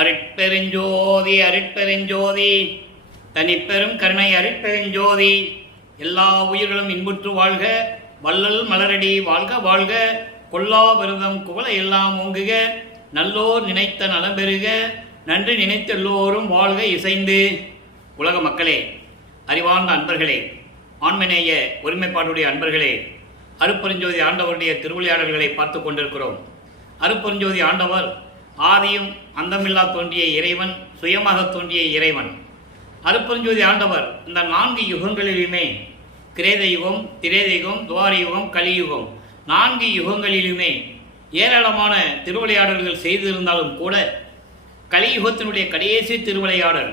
அருட்பெருஞ்சோதி அருட்பெருஞ்சோதி தனிப்பெரும் கருணை அருட்பெருஞ்சோதி. எல்லா உயிர்களும் இன்புற்று வாழ்க, வள்ளல் மலரடி வாழ்க வாழ்க, கொல்லா விரதம் குவளை எல்லாம் ஓங்குக, நல்லோர் நினைத்த நலம் பெறுக, நன்றி நினைத்த எல்லோரும் வாழ்க இசைந்து. உலக மக்களே, அறிவார்ந்த அன்பர்களே, ஆண்மநேய ஒருமைப்பாடுடைய அன்பர்களே, அருட்பெருஞ்சோதி ஆண்டவருடைய திருவிளையாடல்களை பார்த்து கொண்டிருக்கிறோம். அருட்பெருஞ்சோதி ஆண்டவர் ஆதியும் அந்தமில்லா தோன்றிய இறைவன், சுயமாக தோன்றிய இறைவன். அருட்பெருஞ்சோதி ஆண்டவர் இந்த 4 யுகங்களிலுமே, கிரேத யுகம், திரேத யுகம், துவார யுகம், கலியுகம், 4 யுகங்களிலுமே ஏராளமான திருவிளையாடல்கள் செய்திருந்தாலும் கூட கலியுகத்தினுடைய கடைசி திருவிளையாடல்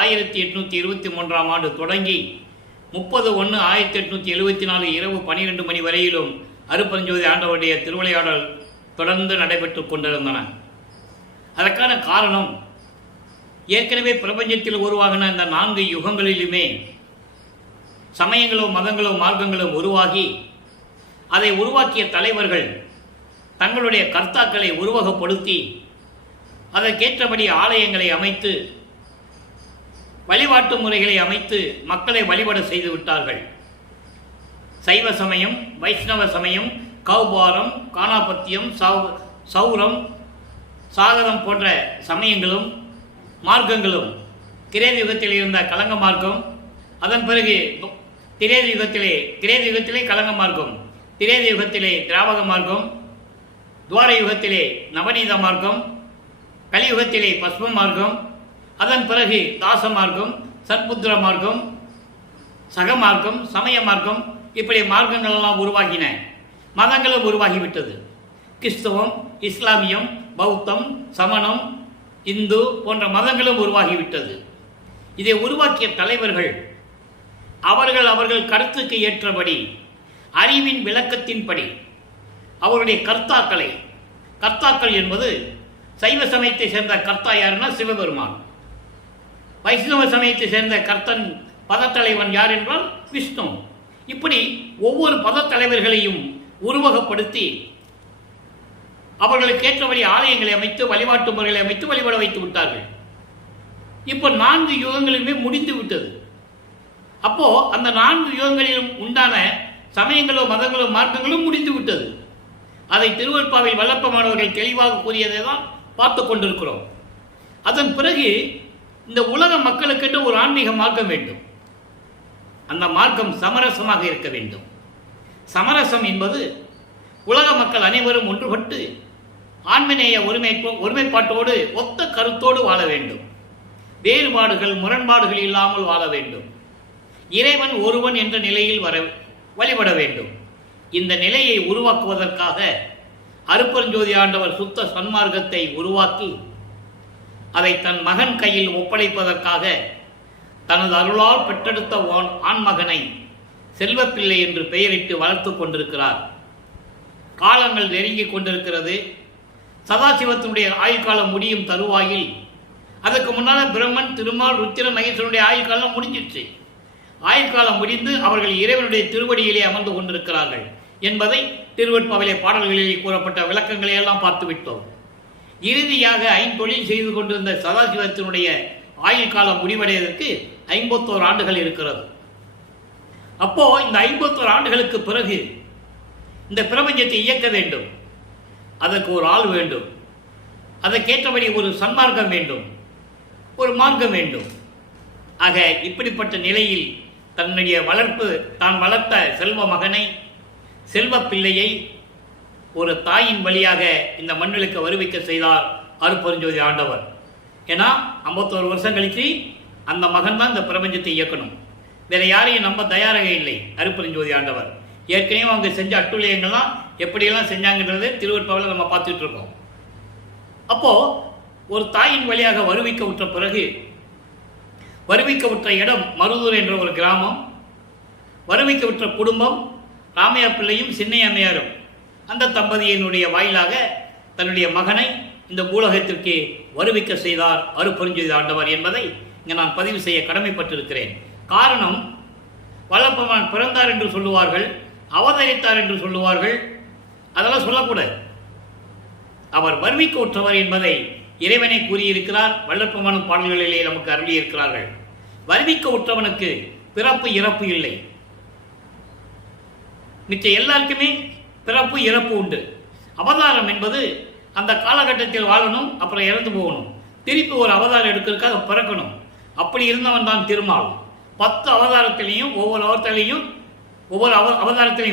1823 ஆண்டு தொடங்கி 30/1/1874 இரவு 12 மணி வரையிலும் அருட்பெருஞ்சோதி ஆண்டவருடைய திருவிளையாடல் தொடர்ந்து நடைபெற்று கொண்டிருந்தன. அதற்கான காரணம், ஏற்கனவே பிரபஞ்சத்தில் உருவாகின இந்த 4 யுகங்களிலுமே சமயங்களும் மதங்களும் மார்க்கங்களும் உருவாகி, அதை உருவாக்கிய தலைவர்கள் தங்களுடைய கர்த்தாக்களை உருவகப்படுத்தி அதற்கேற்றபடி ஆலயங்களை அமைத்து, வழிபாட்டு முறைகளை அமைத்து மக்களை வழிபட செய்து விட்டார்கள். சைவ சமயம், வைஷ்ணவ சமயம், கௌபாரம், காணாபத்தியம், சௌரம், சாகரம் போன்ற சமயங்களும் மார்க்கங்களும், கிரேத யுகத்தில் இருந்த கலங்க மார்க்கம், அதன் பிறகு கிரேத யுகத்திலே கலங்க மார்க்கம், திரேத யுகத்திலே திராவக மார்க்கம், துவார யுகத்திலே நவநீத மார்க்கம், கலியுகத்திலே பஸ்ம மார்க்கம், அதன் பிறகு தாச மார்க்கம், சத்புத்திர மார்க்கம், சகமார்க்கம், சமய மார்க்கம், இப்படி மார்க்கங்கள் எல்லாம் உருவாகின. மதங்களும் உருவாகிவிட்டது. கிறிஸ்தவம், இஸ்லாமியம், பௌத்தம், சமணம், இந்து போன்ற மதங்களும் உருவாகிவிட்டது. இதை உருவாக்கிய தலைவர்கள் அவர்கள் கருத்துக்கு ஏற்றபடி, அறிவின் விளக்கத்தின்படி அவருடைய கர்த்தாக்கள் என்பது சைவ சமயத்தை சேர்ந்த கர்த்தா யாருன்னா சிவபெருமான். வைஷ்ணவ சமயத்தை சேர்ந்த கர்த்தன் பதத்தலைவன் யார் என்றால் விஷ்ணு. இப்படி ஒவ்வொரு பதத்தலைவர்களையும் உருவகப்படுத்தி அவர்களுக்கு ஏற்றபடி ஆலயங்களை அமைத்து, வழிபாட்டு முறைகளை அமைத்து வழிபட வைத்து விட்டார்கள். இப்போ 4 யுகங்களுமே முடிந்து விட்டது. அப்போ அந்த 4 யுகங்களிலும் உண்டான சமயங்களோ மதங்களோ மார்க்கங்களும் முடிந்து விட்டது. அதை திருவருட்பாவில் வல்லப்பமானவர்கள் தெளிவாக கூறியதை தான் பார்த்து கொண்டிருக்கிறோம். அதன் பிறகு இந்த உலக மக்களுக்கென்று ஒரு ஆன்மீக மார்க்கம் வேண்டும். அந்த மார்க்கம் சமரசமாக இருக்க வேண்டும். சமரசம் என்பது உலக மக்கள் அனைவரும் ஒன்றுபட்டு ஆன்மநேய ஒருமைப்பாட்டோடு ஒத்த கருத்தோடு வாழ வேண்டும். வேறுபாடுகள், முரண்பாடுகள் இல்லாமல் வாழ வேண்டும். இறைவன் ஒருவன் என்ற நிலையில் வழிபட வேண்டும். இந்த நிலையை உருவாக்குவதற்காக அருட்பெருஞ்சோதி ஆண்டவர் சுத்த சன்மார்க்கத்தை உருவாக்கி அதை தன் மகன் கையில் ஒப்படைப்பதற்காக தனது அருளால் பெற்றெடுத்த ஆண்மகனை செல்வப்பிள்ளை என்று பெயரிட்டு வளர்த்து கொண்டிருக்கிறார். காலங்கள் நெருங்கிக் கொண்டிருக்கிறது. சதாசிவத்தினுடைய ஆயுள்காலம் முடியும் தருவாயில், அதற்கு முன்னால் பிரம்மன், திருமால், ருத்திர, மகேஸ்வரனுடைய ஆயுள்காலம் முடிஞ்சிச்சு. ஆயுள்காலம் முடிந்து அவர்கள் இறைவனுடைய திருவடியிலே அமர்ந்து கொண்டிருக்கிறார்கள் என்பதை திருவருட்பாவிலே பாடல்களில் கூறப்பட்ட விளக்கங்களை எல்லாம் பார்த்துவிட்டோம். இறுதியாக 5 தொழில் செய்து கொண்டிருந்த சதாசிவத்தினுடைய ஆயுள் காலம் முடிவடைவதற்கு 51 ஆண்டுகள் இருக்கிறது. அப்போ இந்த 51 ஆண்டுகளுக்கு பிறகு இந்த பிரபஞ்சத்தை இயக்க வேண்டும். அதற்கு ஒரு ஆள் வேண்டும். அதற்கேற்றபடி ஒரு சன்மார்க்கம் வேண்டும், ஒரு மார்க்கம் வேண்டும். ஆக இப்படிப்பட்ட நிலையில் தன்னுடைய தான் வளர்த்த செல்வ மகனை, செல்வ பிள்ளையை ஒரு தாயின் வழியாக இந்த மண்ணிலுக்கு வருவிக்க செய்தார் அருட்பெருஞ்சோதி ஆண்டவர். ஏன்னா 51 வருஷம் கழித்து அந்த மகன் தான் இந்த பிரபஞ்சத்தை இயக்கணும். வேற யாரையும் நம்ப தயாராக இல்லை அருட்பெருஞ்சோதி ஆண்டவர். ஏற்கனவே அவங்க செஞ்ச அட்டுழியங்கள்லாம் எப்படியெல்லாம் செஞ்சாங்கன்றது திருவருட்பாவில் நம்ம பார்த்துட்டு இருக்கோம். அப்போ ஒரு தாயின் வழியாக வருவிக்க விட்ட பிறகு, வருவிக்க விட்ட இடம் மருதூர் என்ற ஒரு கிராமம். வருவிக்க விட்ட குடும்பம் ராமையா பிள்ளையும் சின்னையம்மையாரும். அந்த தம்பதியினுடைய வாயிலாக தன்னுடைய மகனை இந்த பூலகத்திற்கு வருவிக்க செய்தார் அருட்பெருஞ்சோதி ஆண்டவர் என்பதை இங்கே நான் பதிவு செய்ய கடமைப்பட்டிருக்கிறேன். காரணம், வல்லப்பெருமான் பிறந்தார் என்று சொல்லுவார்கள், அவதரித்தார் என்று சொல்லுவார்கள். அதெல்லாம் சொல்லக்கூடாது. அவர் வறுமைக்கு உற்றவர் என்பதை இறைவனை கூறியிருக்கிறார். வள்ளற்பெருமான் பாடல்களிலே நமக்கு அருளியிருக்கிறார்கள். வறுமைக்கு உற்றவனுக்கு பிறப்பு இறப்பு இல்லை. மிச்ச எல்லாருக்குமே பிறப்பு இறப்பு உண்டு. அவதாரம் என்பது அந்த காலகட்டத்தில் வாழணும், அப்புறம் இறந்து போகணும், திருப்பி ஒரு அவதாரம் எடுக்கிறதுக்காக பிறக்கணும். அப்படி இருந்தவன் தான் திருமால். 10 அவதாரத்திலையும் ஒவ்வொரு அவதாரத்திலையும்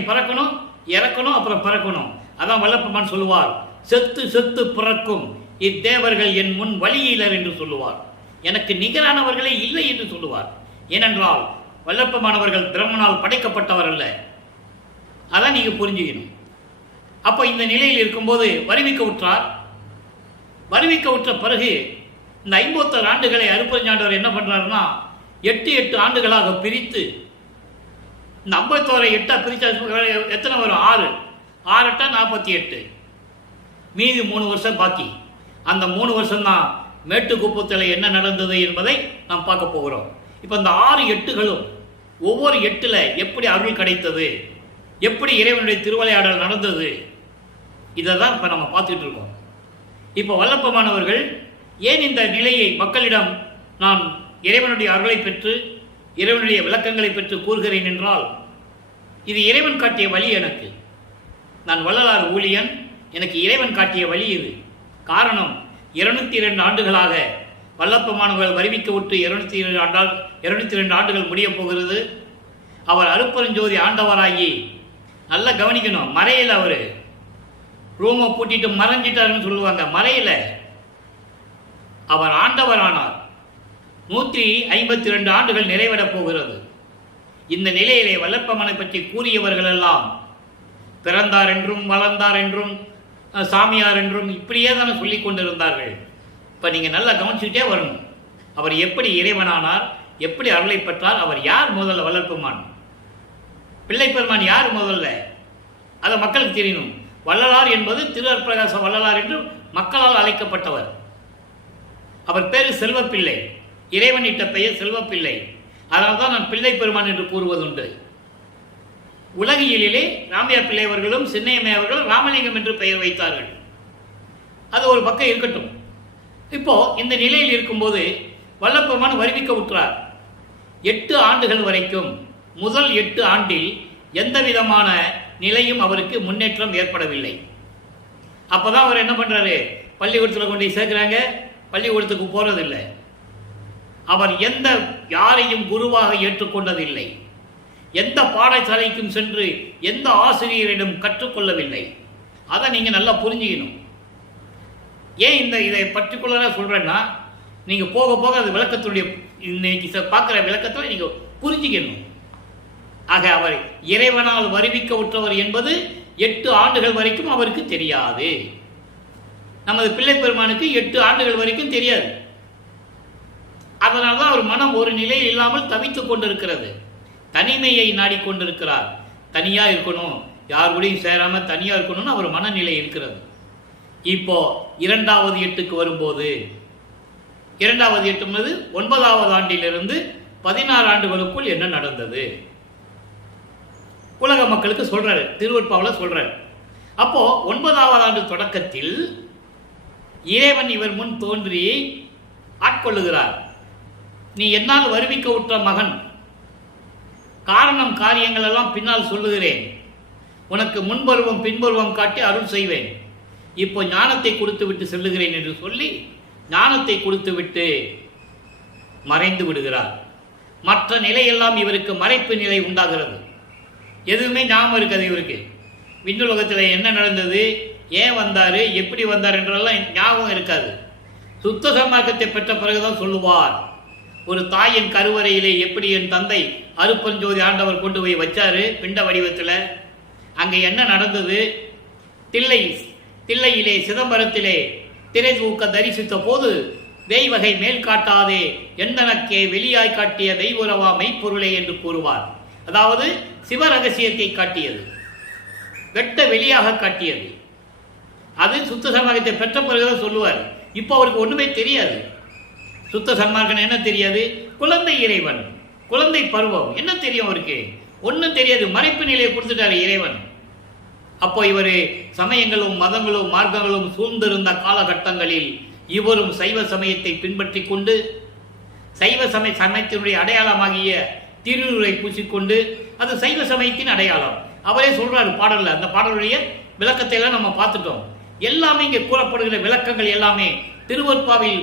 பிறக்கணும், இறக்கணும், அப்புறம் பிறக்கணும். அதான் வள்ளற்பெருமான் சொல்லுவார், செத்து செத்து பிறக்கும் இத்தேவர்கள் என் முன் வழியிலர் என்று சொல்லுவார். எனக்கு நிகரானவர்களே இல்லை என்று சொல்லுவார். ஏனென்றால் வள்ளற்பெருமானவர்கள் பிரம்மனால் படைக்கப்பட்டவர் அல்ல. அதான் நீங்க புரிஞ்சுக்கணும். அப்போ இந்த நிலையில் இருக்கும்போது வருவிக்க உற்றார். வருவிக்க உற்ற பிறகு இந்த 51 ஆண்டுகளை அருட்பெருஞ்சாண்டவர் என்ன பண்றாருன்னா 8 ஆண்டுகளாக பிரித்து, இந்த 51 8 பிரிச்சா எத்தனை வரும்? 6 8 48. மீதி 3 வருஷம் பாக்கி. அந்த 3 வருஷம் தான் மேட்டுக்குப்பத்தில் என்ன நடந்தது என்பதை நாம் பார்க்க போகிறோம். இப்போ இந்த 6 8களும் ஒவ்வொரு 8ல் எப்படி அருள் கிடைத்தது, எப்படி இறைவனுடைய திருவிளையாடல் நடந்தது, இதை தான் இப்போ நம்ம பார்த்துட்டு இருக்கோம். இப்போ வல்லப்பமானவர்கள் ஏன் இந்த நிலையை மக்களிடம் நான் இறைவனுடைய அருளை பெற்று இறைவனுடைய விளக்கங்களை பெற்று கூறுகிறேன் என்றால், இது இறைவன் காட்டிய வழி. எனக்கு, நான் வள்ளலார் ஊழியன், எனக்கு இறைவன் காட்டிய வழி இது. காரணம், 202 ஆண்டுகளாக வல்லப்பமானவர்கள் வருவிக்க விட்டு 202 ஆண்டுகள் முடிய போகிறது. அவர் அருட்பெருஞ்சோதி ஆண்டவராகி, நல்லா கவனிக்கணும், மறையில் அவர் ரூமை பூட்டிட்டு மறைஞ்சிட்டாருன்னு சொல்லுவாங்க. மறையில் அவர் ஆண்டவரானார். 152 ஆண்டுகள் நிறைவேற போகிறது. இந்த நிலையிலே வல்லப்பமனை பற்றி கூறியவர்கள் எல்லாம் பிறந்தார் என்றும் வளர்ந்தார் என்றும் சாமியார் என்றும் இப்படியே தானே சொல்லி கொண்டிருந்தார்கள். இப்போ நீங்கள் நல்லா கவனிச்சுக்கிட்டே வரணும். அவர் எப்படி இறைவனானார், எப்படி அருளை பெற்றார், அவர் யார் முதல்ல? வள்ளற்பெருமான். பிள்ளை பெருமான் யார் முதல்ல? அதை மக்களுக்கு தெரியணும். வள்ளலார் என்பது திருஅற்பிரகாச வள்ளலார் என்று மக்களால் அழைக்கப்பட்டவர். அவர் பேரு செல்வப்பிள்ளை. இறைவன் இட்ட பெயர் செல்வப்பிள்ளை. அதனால் தான் நான் பிள்ளை பெருமான் என்று கூறுவதுண்டு. உலகியலிலே ராமையா பிள்ளை அவர்களும் சின்னையம்மை அவர்களும் ராமலிங்கம் என்று பெயர் வைத்தார்கள். அது ஒரு பக்கம் இருக்கட்டும். இப்போ இந்த நிலையில் இருக்கும்போது வல்லப்பெருமான் வருவிக்க உற்றார். 8 ஆண்டுகள் வரைக்கும், முதல் 8 ஆண்டில் எந்த விதமான நிலையும் அவருக்கு முன்னேற்றம் ஏற்படவில்லை. அப்போதான் அவர் என்ன பண்றாரு? பள்ளிக்கூடத்தில் கொண்டு சேர்க்கிறாங்க, பள்ளிக்கூடத்துக்கு போறதில்லை. அவர் எந்த யாரையும் குருவாக ஏற்றுக்கொண்டதில்லை. எந்த பாடசாலைக்கும் சென்று எந்த ஆசிரியரிடம் கற்றுக்கொள்ளவில்லை. அதை நீங்க நல்லா புரிஞ்சுக்கணும். ஏன் இதை பர்டிகுலராக சொல்றேன்னா, நீங்க போக போக அது விளக்கத்துடைய இன்னைக்கு பார்க்குற விளக்கத்தில் நீங்க புரிஞ்சுக்கணும். ஆக அவர் இறைவனால் வருவிக்க உற்றவர் என்பது 8 ஆண்டுகள் வரைக்கும் அவருக்கு தெரியாது. நமது பிள்ளை பெருமானுக்கு 8 ஆண்டுகள் வரைக்கும் தெரியாது. அதனால்தான் அவர் மனம் ஒரு நிலையில் இல்லாமல் தவித்துக் கொண்டிருக்கிறது. தனிமையை நாடிக்கொண்டிருக்கிறார். தனியா இருக்கணும், யார் கூடயும் சேராம தனியா இருக்கணும்னு அவர் மனநிலை இருக்கிறது. இப்போ 2வது 8க்கு வரும்போது, 2வது 8 9வது ஆண்டிலிருந்து 16 ஆண்டுகளுக்குள் என்ன நடந்தது உலக மக்களுக்கு சொல்றாரு, திருவருட்பாவில் சொல்றாரு. அப்போ 9வது ஆண்டு தொடக்கத்தில் இறைவன் இவர் முன் தோன்றி ஆட்கொள்ளுகிறார். நீ என்னால் வருவிக்க உற்ற மகன், காரணம் காரியங்கள் எல்லாம் பின்னால் சொல்லுகிறேன், உனக்கு முன்பருவம் பின்பருவம் காட்டி அருள் செய்வேன், இப்போ ஞானத்தை கொடுத்து விட்டு செல்லுகிறேன் என்று சொல்லி ஞானத்தை கொடுத்து விட்டு மறைந்து விடுகிறார். மற்ற நிலையெல்லாம் இவருக்கு மறைப்பு நிலை உண்டாகிறது. எதுவுமே ஞாபகம் இருக்காது இவருக்கு. விண்ணுலகத்தில் என்ன நடந்தது, ஏன் வந்தார், எப்படி வந்தார் என்றெல்லாம் ஞாபகம் இருக்காது. சுத்த சன்மார்க்கத்தை பெற்ற பிறகுதான் சொல்லுவார். ஒரு தாயின் கருவறையிலே எப்படி என் தந்தை அருட்பெருஞ்சோதி ஆண்டவர் கொண்டு போய் வச்சாரு பிண்ட வடிவத்தில், அங்கே என்ன நடந்தது, தில்லையிலே சிதம்பரத்திலே திரை தூக்க தரிசித்த போது தெய்வகை மேல் காட்டாதே எந்தனக்கே வெளியாய் காட்டிய தெய்வரவா மெய்ப்பொருளே என்று கூறுவார். அதாவது சிவரகசியத்தை காட்டியது, வெட்ட வெளியாக காட்டியது. அது சுத்த சன்மார்க்கத்தை பெற்ற பிறகுதான் சொல்லுவார். இப்போ அவருக்கு ஒண்ணுமே தெரியாது. சுத்த சன்மார்க்கன் என்ன தெரியாது? குழந்தை இறைவன், குழந்தை பருவம் என்ன தெரியும் அவருக்கு? ஒன்றும் தெரியாது. மறைப்பு நிலையை கொடுத்துட்டாரு இறைவன். அப்போ இவர் சமயங்களும் மதங்களும் மார்க்கங்களும் சூழ்ந்திருந்த காலகட்டங்களில் இவரும் சைவ சமயத்தை பின்பற்றி கொண்டு சைவ சமயத்தினுடைய அடையாளமாகிய திருநூறை பூசிக்கொண்டு அது சைவ சமயத்தின் அடையாளம். அவரே சொல்றாரு பாடல்ல. அந்த பாடலுடைய விளக்கத்தை எல்லாம் நம்ம பார்த்துட்டோம். எல்லாமே இங்கே கூறப்படுகிற விளக்கங்கள் எல்லாமே திருவருட்பாவில்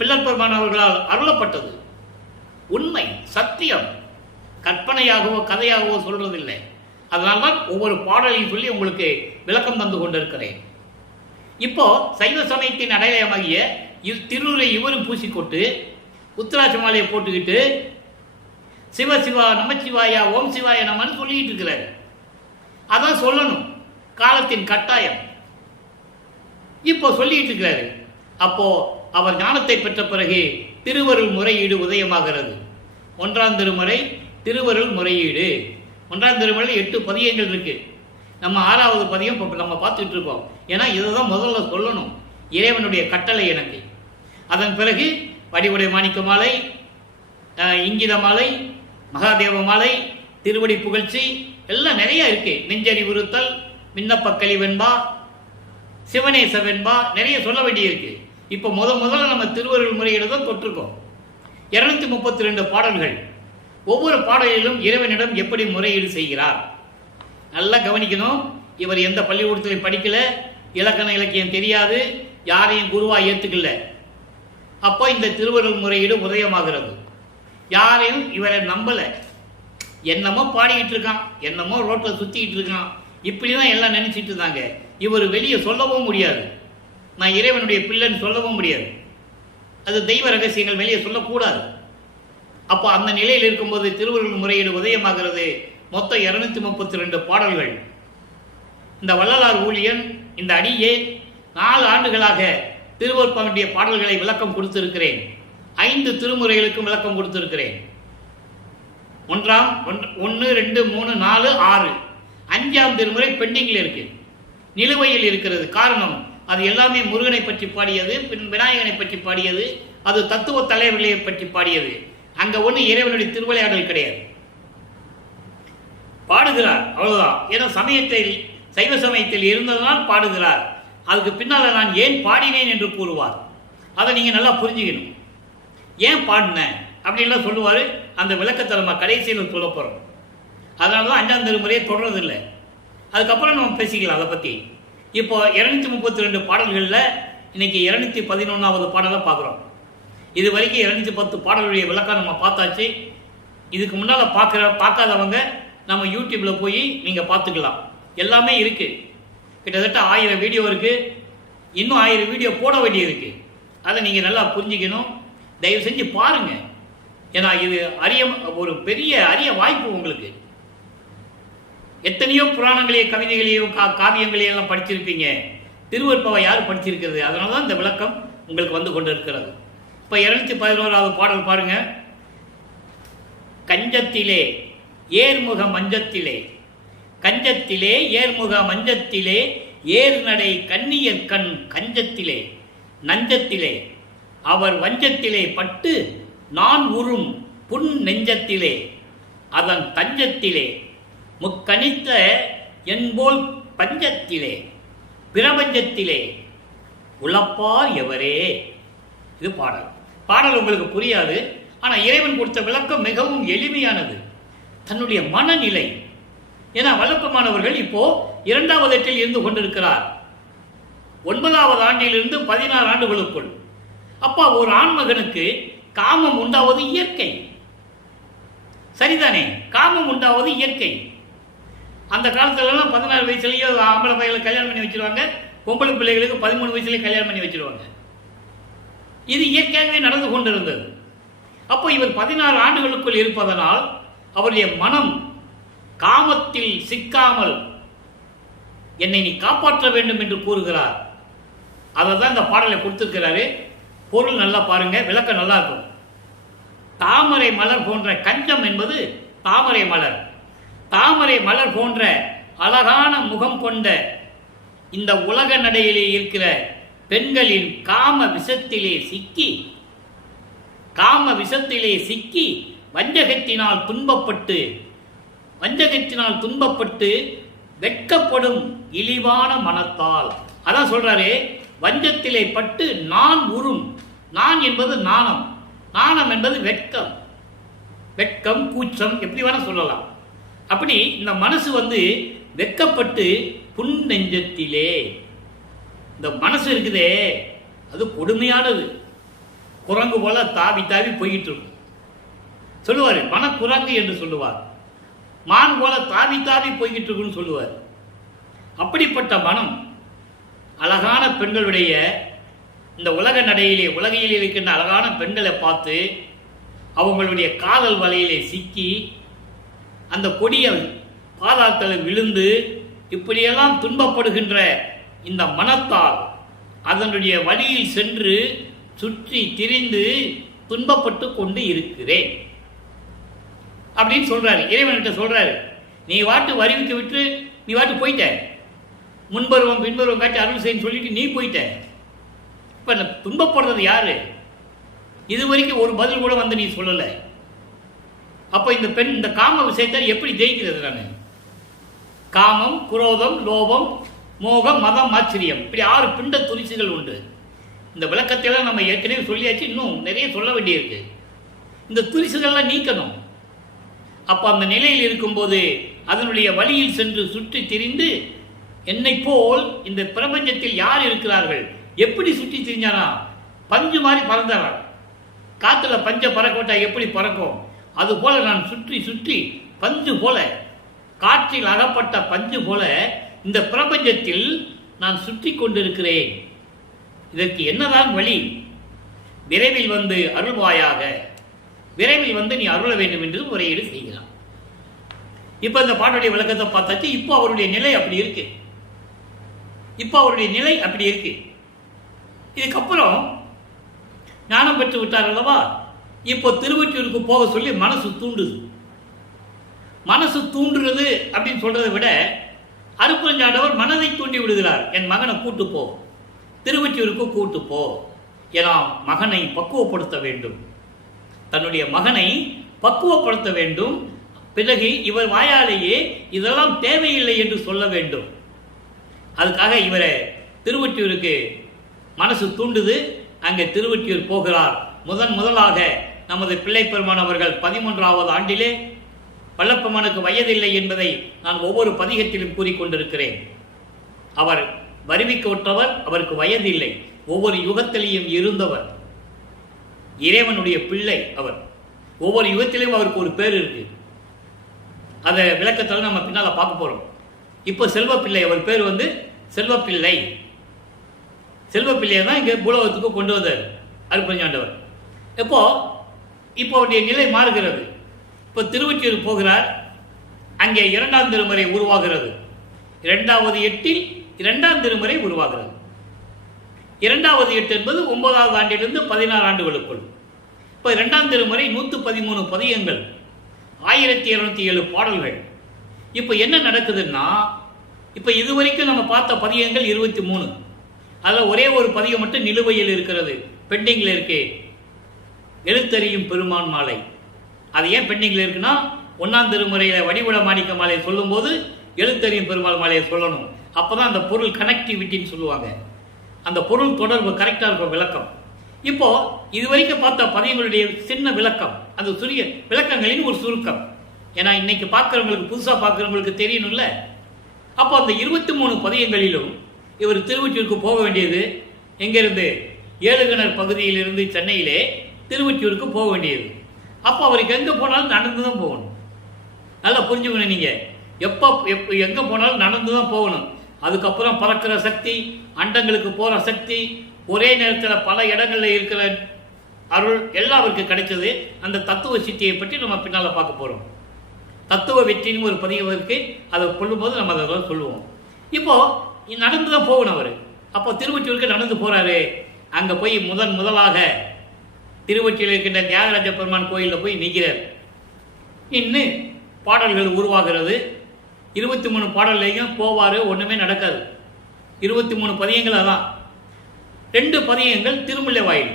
பிள்ளர் பெருமான் அவர்களால் அருளப்பட்டது. உண்மை, சத்தியம், கற்பனையாகவோ கதையாகவோ சொல்றதில்லை. அதனால்தான் ஒவ்வொரு பாடலையும் சொல்லி உங்களுக்கு விளக்கம் தந்து கொண்டிருக்கிறேன். இப்போ சைவ சமயத்தின் அடையாளமாகிய திருநூரை இவரும் பூசிக்கொண்டு உத்திராட்ச மாலையை போட்டுக்கிட்டு சிவ சிவா நமச்சிவாயா ஓம் சிவாய நமன்னு சொல்லிட்டு இருக்கிறார். அதான் சொல்லணும், காலத்தின் கட்டாயம். இப்போ சொல்லிட்டு இருக்கிறாரு. அப்போ அவர் ஞானத்தை பெற்ற பிறகு திருவருள் முறையீடு உதயமாகிறது. 1ஆம் திருமுறை திருவருள் முறையீடு. 1ஆம் திருமுறை 8 பதியங்கள் இருக்கு. நம்ம 6வது பதியம் நம்ம பார்த்துட்டு இருக்கோம். ஏன்னா இதுதான் முதல்ல சொல்லணும், இறைவனுடைய கட்டளை எனக்கு. அதன் பிறகு வடிவுடை மாணிக்க மாலை, இங்கித மாலை, மகாதேவ மாலை, திருவடி புகழ்ச்சி எல்லாம் நிறைய இருக்கு. நெஞ்சறி உறுத்தல், விண்ணப்ப கழிவென்பா, சிவனேச வெண்பா, நிறைய சொல்ல வேண்டியிருக்கு. இப்போ முதல்ல நம்ம திருவருள் முறையீடு தான் தொட்டிருக்கோம். 232 பாடல்கள். ஒவ்வொரு பாடலிலும் இறைவனிடம் எப்படி முறையீடு செய்கிறார் நல்லா கவனிக்கணும். இவர் எந்த பள்ளிக்கூடத்திலையும் படிக்கல, இலக்கண இலக்கியம் தெரியாது, யாரையும் குருவா ஏத்துக்கல. அப்போ இந்த திருவருள் முறையீடு உதயமாகிறது. யாரையும் இவரை நம்பல. என்னமோ பாடிக்கிட்டு இருக்கான், என்னமோ ரோட்டில் சுத்திக்கிட்டு இருக்கான், இப்படிதான் எல்லாம் நினைச்சிட்டு இருந்தாங்க. இவர் வெளியே சொல்லவும் முடியாது, நான் இறைவனுடைய பிள்ளைன்னு சொல்லவும் முடியாது. அது தெய்வ ரகசியங்கள் வெளியே சொல்லக்கூடாது. அப்போ அந்த நிலையில் இருக்கும்போது திருவருள் முறையீடு உதயமாகிறது. மொத்தம் 232 பாடல்கள். இந்த வள்ளலார் ஊழியன், இந்த அடியே 4 ஆண்டுகளாக திருவருட்பாவுடைய பாடல்களை விளக்கம் கொடுத்திருக்கிறேன். 5 திருமுறைகளுக்கும் விளக்கம் கொடுத்திருக்கிறேன். 1, 2, 3, 4, 6. 5ஆம் திருமுறை பெண்டிங்கில் இருக்கு, நிலுவையில் இருக்கிறது. காரணம், அது எல்லாமே முருகனை பற்றி பாடியது, விநாயகனை பற்றி பாடியது, அது தத்துவ தலைவர்களை பற்றி பாடியது. அங்க ஒண்ணு இறைவனுடைய திருவிளையாடல் கிடையாது. பாடுகிறார் அவ்வளவுதான். ஏன்னா சைவ சமயத்தில் இருந்ததனால் பாடுகிறார். அதுக்கு பின்னால நான் ஏன் பாடினேன் என்று கூறுவார். அதை நீங்க நல்லா புரிஞ்சுக்கணும். ஏன் பாடினேன் அப்படின்லாம் சொல்லுவாரு. அந்த விளக்கத்தை நம்ம கடைசியில் சொல்ல போறோம். அதனாலதான் 5ஆம் திருமுறையை தொடர்றதில்லை. அதுக்கப்புறம் நம்ம பேசிக்கலாம் அதை பத்தி. இப்போ 232 பாடல்கள்ல இன்னைக்கு 211வது பாடலை பார்க்குறோம். இது வரைக்கும் 210 பாடலுடைய விளக்கம் நம்ம பார்த்தாச்சு. இதுக்கு முன்னால் பார்க்காதவங்க நம்ம யூடியூப்ல போய் நீங்கள் பார்த்துக்கலாம். எல்லாமே இருக்கு. கிட்டத்தட்ட 1000 வீடியோ இருக்கு. இன்னும் 1000 வீடியோ போட வேண்டியது இருக்கு. அதை நீங்கள் நல்லா புரிஞ்சுக்கணும். தயவு செஞ்சு பாருங்க. ஏன்னா இது ஒரு பெரிய அரிய வாய்ப்பு உங்களுக்கு. எத்தனையோ புராணங்களையும் கவிதைகளையும் காவியங்களையும் எல்லாம் படிச்சிருப்பீங்க. திருவருட்பாவை யார் படிச்சிருக்கிறது? அதனால தான் இந்த விளக்கம் உங்களுக்கு வந்து கொண்டு இருக்கிறது. இப்போ 211வது பாடல் பாருங்க. கஞ்சத்திலே ஏர்முக மஞ்சத்திலே, கஞ்சத்திலே ஏர்முக மஞ்சத்திலே, ஏர்நடை கண்ணியர் கண் கஞ்சத்திலே, நஞ்சத்திலே அவர் வஞ்சத்திலே பட்டு நான் உறும் புன் நெஞ்சத்திலே, அதன் தஞ்சத்திலே முக்கணித்த என்போல் பஞ்சத்திலே, பிரபஞ்சத்திலே உழப்பார் எவரே. இது பாடல். பாடல் உங்களுக்கு புரியாது. ஆனால் இறைவன் கொடுத்த விளக்கம் மிகவும் எளிமையானது. தன்னுடைய மனநிலை. ஏன்னா வல்லப்பமானவர்கள் இப்போ 2வது எட்டில் இருந்து கொண்டிருக்கிறார். 9வது ஆண்டிலிருந்து 16 ஆண்டுகளுக்குள். அப்பா, ஒரு ஆண்மகனுக்கு காமம் உண்டாவது இயற்கை, சரிதானே? காமம் உண்டாவது இயற்கை. அந்த காலத்துலலாம் 16 வயசுலயே ஆம்பளை பையனை கல்யாணம் பண்ணி வச்சிருவாங்க. பொம்பளை பிள்ளைகளுக்கு 13 வயசுலேயே கல்யாணம் பண்ணி வச்சிருவாங்க. இது இயற்கையாகவே நடந்து கொண்டிருந்தது. அப்போ இவர் 16 ஆண்டுகளுக்குள் இருப்பதனால் அவருடைய மனம் காமத்தில் சிக்காமல் என்னை நீ காப்பாற்ற வேண்டும் என்று கூறுகிறார். அதை தான் இந்த பாடலை கொடுத்திருக்கிறாரு. பொருள் நல்லா பாருங்க, விளக்கம் நல்லா இருக்கும். தாமரை மலர் போன்ற கஞ்சம் என்பது தாமரை மலர். தாமரை மலர் போன்ற அழகான முகம் கொண்ட இந்த உலக நடையிலே இருக்கிற பெண்களின் காம விஷத்திலே சிக்கி வஞ்சகத்தினால் துன்பப்பட்டு வெட்கப்படும் இழிவான மனத்தால். அதான் சொல்றாரு, வஞ்சத்திலே பட்டு நான் உறும். நான் என்பது நாணம், நாணம் என்பது வெட்கம், வெட்கம் கூச்சம் எப்படி வேணா சொல்லலாம். அப்படி இந்த மனசு வெட்கப்பட்டு புன் நெஞ்சத்திலே, இந்த மனசு இருக்குதே அது கொடுமையானது. குரங்கு போல தாவி தாவி போயிட்டு இருக்கும். சொல்லுவார் மனக்குரங்கு என்று சொல்லுவார். மான் போல தாவி தாவி போய்கிட்டு இருக்குன்னு சொல்லுவார். அப்படிப்பட்ட மனம் அழகான பெண்களுடைய இந்த உலக நடையிலே, உலகையில் இருக்கின்ற அழகான பெண்களை பார்த்து அவங்களுடைய காதல் வலையிலே சிக்கி அந்த கொடிய பாதாளத்தில் விழுந்து இப்படியெல்லாம் துன்பப்படுகின்ற இந்த மனத்தால் அதனுடைய வழியில் சென்று சுற்றி திரிந்து துன்பப்பட்டு கொண்டு இருக்கிறேன் அப்படின்னு சொல்றாரு. இறைவன்கிட்ட சொல்றாரு, நீ வாட்டு வருவிக்க விட்டு நீ வாட்டு போயிட்ட, முன்பருவம் பின்பருவம் காட்டி அருள் செய்யன்னு சொல்லிட்டு நீ போயிட்ட. இப்ப துன்பப்படுறது யாரு? இதுவரைக்கும் ஒரு பதில் கூட நீ சொல்லலை. அப்ப இந்த பெண் இந்த காம விஷயத்தை எப்படி ஜெயிக்கிறது? நான் காமம், குரோதம், லோபம், மோகம், மதம், ஆச்சரியம், இப்படி 6 பிண்ட துரிசுகள் உண்டு. இந்த விளக்கத்தையெல்லாம் நம்ம ஏற்கனவே சொல்லியாச்சு, இன்னும் நிறைய சொல்ல வேண்டியிருக்கு. இந்த துரிசுகள்லாம் நீக்கணும். அப்ப அந்த நிலையில் இருக்கும்போது அதனுடைய வழியில் சென்று சுற்றி திரிந்து, என்னை போல் இந்த பிரபஞ்சத்தில் யார் இருக்கிறார்கள்? எப்படி சுற்றி திரிஞ்சானா? பஞ்சு மாதிரி பறந்தாரான். காத்துல பஞ்ச பறக்க விட்டா எப்படி பறக்கும்? அது போல நான் சுற்றி சுற்றி பஞ்சு போல, காற்றில் அகப்பட்ட பஞ்சு போல இந்த பிரபஞ்சத்தில் நான் சுற்றி கொண்டிருக்கிறேன். இதற்கு என்னதான் வழி? விரைவில் அருள்வாயாக, விரைவில் நீ அருள வேண்டும் என்று முறையீடு செய்கிறான். இப்ப இந்த பாட்டுடைய விளக்கத்தை பார்த்தாச்சு. இப்போ அவருடைய நிலை அப்படி இருக்கு. இப்போ அவருடைய நிலை அப்படி இருக்கு. இதுக்கப்புறம் ஞானம் பெற்று விட்டார் அல்லவா? இப்போ திருவொற்றியூருக்கு போக சொல்லி மனசு தூண்டுது. மனசு தூண்டுறது அப்படின்னு சொல்றதை விட அருட்பெருஞ்சாண்டவர் மனதை தூண்டி விடுகிறார். என் மகனை கூட்டு போ, திருவொற்றியூருக்கு கூட்டு போ, ஏன்னா மகனை பக்குவப்படுத்த வேண்டும், தன்னுடைய மகனை பக்குவப்படுத்த வேண்டும். பிறகு இவர் வாயாலேயே இதெல்லாம் தேவையில்லை என்று சொல்ல வேண்டும். அதுக்காக இவரை திருவொற்றியூருக்கு மனசு தூண்டுது. அங்கே திருவொற்றியூர் போகிறார். முதலாக நமது பிள்ளை பெருமான் அவர்கள் 13வது ஆண்டிலே, வல்லப்பெருமானுக்கு வயதில்லை என்பதை நான் ஒவ்வொரு பதிகத்திலும் கூறிக்கொண்டிருக்கிறேன். அவர் வருவிக்க விட்டவர், அவருக்கு வயதில்லை, ஒவ்வொரு யுகத்திலையும் இருந்தவர், இறைவனுடைய பிள்ளை அவர். ஒவ்வொரு யுகத்திலையும் அவருக்கு ஒரு பேர் இருக்கு. அதை விளக்கத்தில் நம்ம பின்னால் பார்க்க போறோம். இப்போ செல்வப்பிள்ளை, அவர் பேர் செல்வப்பிள்ளை. செல்வப்பிள்ளையை தான் இங்கே பூலோகத்துக்கு கொண்டு வந்தார் அருட்பெருஞ்சாண்டவர். இப்போ அவருடைய நிலை மாறுகிறது. இப்போ திருவொற்றியூர் போகிறார். அங்கே 2ஆம் திருமுறை உருவாகிறது. 2வது எட்டில் 2ஆம் திருமுறை உருவாகிறது. 2வது எட்டு என்பது 9வது ஆண்டிலிருந்து 16 ஆண்டுகளுக்குள். இப்போ 2ஆம் திருமுறை 113 பதிகங்கள், 1207 பாடல்கள். இப்போ என்ன நடக்குதுன்னா, இப்போ இதுவரைக்கும் நம்ம பார்த்த பதிகங்கள் 23. அதில் ஒரே ஒரு பதிகம் மட்டும் நிலுவையில் இருக்கிறது, பெண்டிங்கில் இருக்கு. எழுத்தறியும் பெருமான் மாலை. அது ஏன் பெண்டிங்கில் இருக்குன்னா, 1ஆம் திருமுறையில் வடிவுல மாணிக்க மாலையை சொல்லும்போது எழுத்தறியும் பெருமாள் மாலையை சொல்லணும். அப்போ தான் அந்த பொருள் கனெக்டிவிட்டின்னு சொல்லுவாங்க. அந்த பொருள் தொடர்பு கரெக்டாக இருக்கும் விளக்கம். இப்போ இதுவரைக்கும் பார்த்த பதியங்களுடைய சின்ன விளக்கம், அது சுரிய விளக்கங்களின் ஒரு சுருக்கம். ஏன்னா இன்னைக்கு பார்க்குறவங்களுக்கு, புதுசாக பார்க்குறவங்களுக்கு தெரியணும்ல. அப்போ அந்த 23 பதியங்களிலும் இவர் திருவொற்றியூருக்கு போக வேண்டியது எங்கேருந்து? ஏழுகிணர் பகுதியிலிருந்து சென்னையிலே திருவொற்றியூருக்கு போக வேண்டியது. அப்போ அவருக்கு எங்கே போனாலும் நடந்து தான் போகணும். நல்லா புரிஞ்சுக்கணும். நீங்கள் எங்கே போனாலும் நடந்து தான் போகணும். அதுக்கப்புறம் பறக்கிற சக்தி, அண்டங்களுக்கு போகிற சக்தி, ஒரே நேரத்தில் பல இடங்களில் இருக்கிற அருள் எல்லாம் அவருக்கு கிடைச்சது. அந்த தத்துவ சித்தியை பற்றி நம்ம பின்னால் பார்க்க போகிறோம். தத்துவ வெற்றின்னு ஒரு பதிவு இருக்கு. அதை சொல்லும்போது நம்ம அதை சொல்லுவோம். இப்போ நடந்து தான் போகணும் அவர். அப்போ திருவொற்றியூருக்கு நடந்து போகிறாரு. அங்கே போய் முதலாக திருவொற்றியில் இருக்கின்ற தியாகராஜ பெருமான் கோயிலில் போய் நிற்கிறார். இன்னும் பாடல்கள் உருவாகிறது. 23 பாடல்லையும் போவார், ஒன்றுமே நடக்காது. 23 பதியங்கள் அதான். 2 பதியங்கள் திருமுல்லை வாயில்.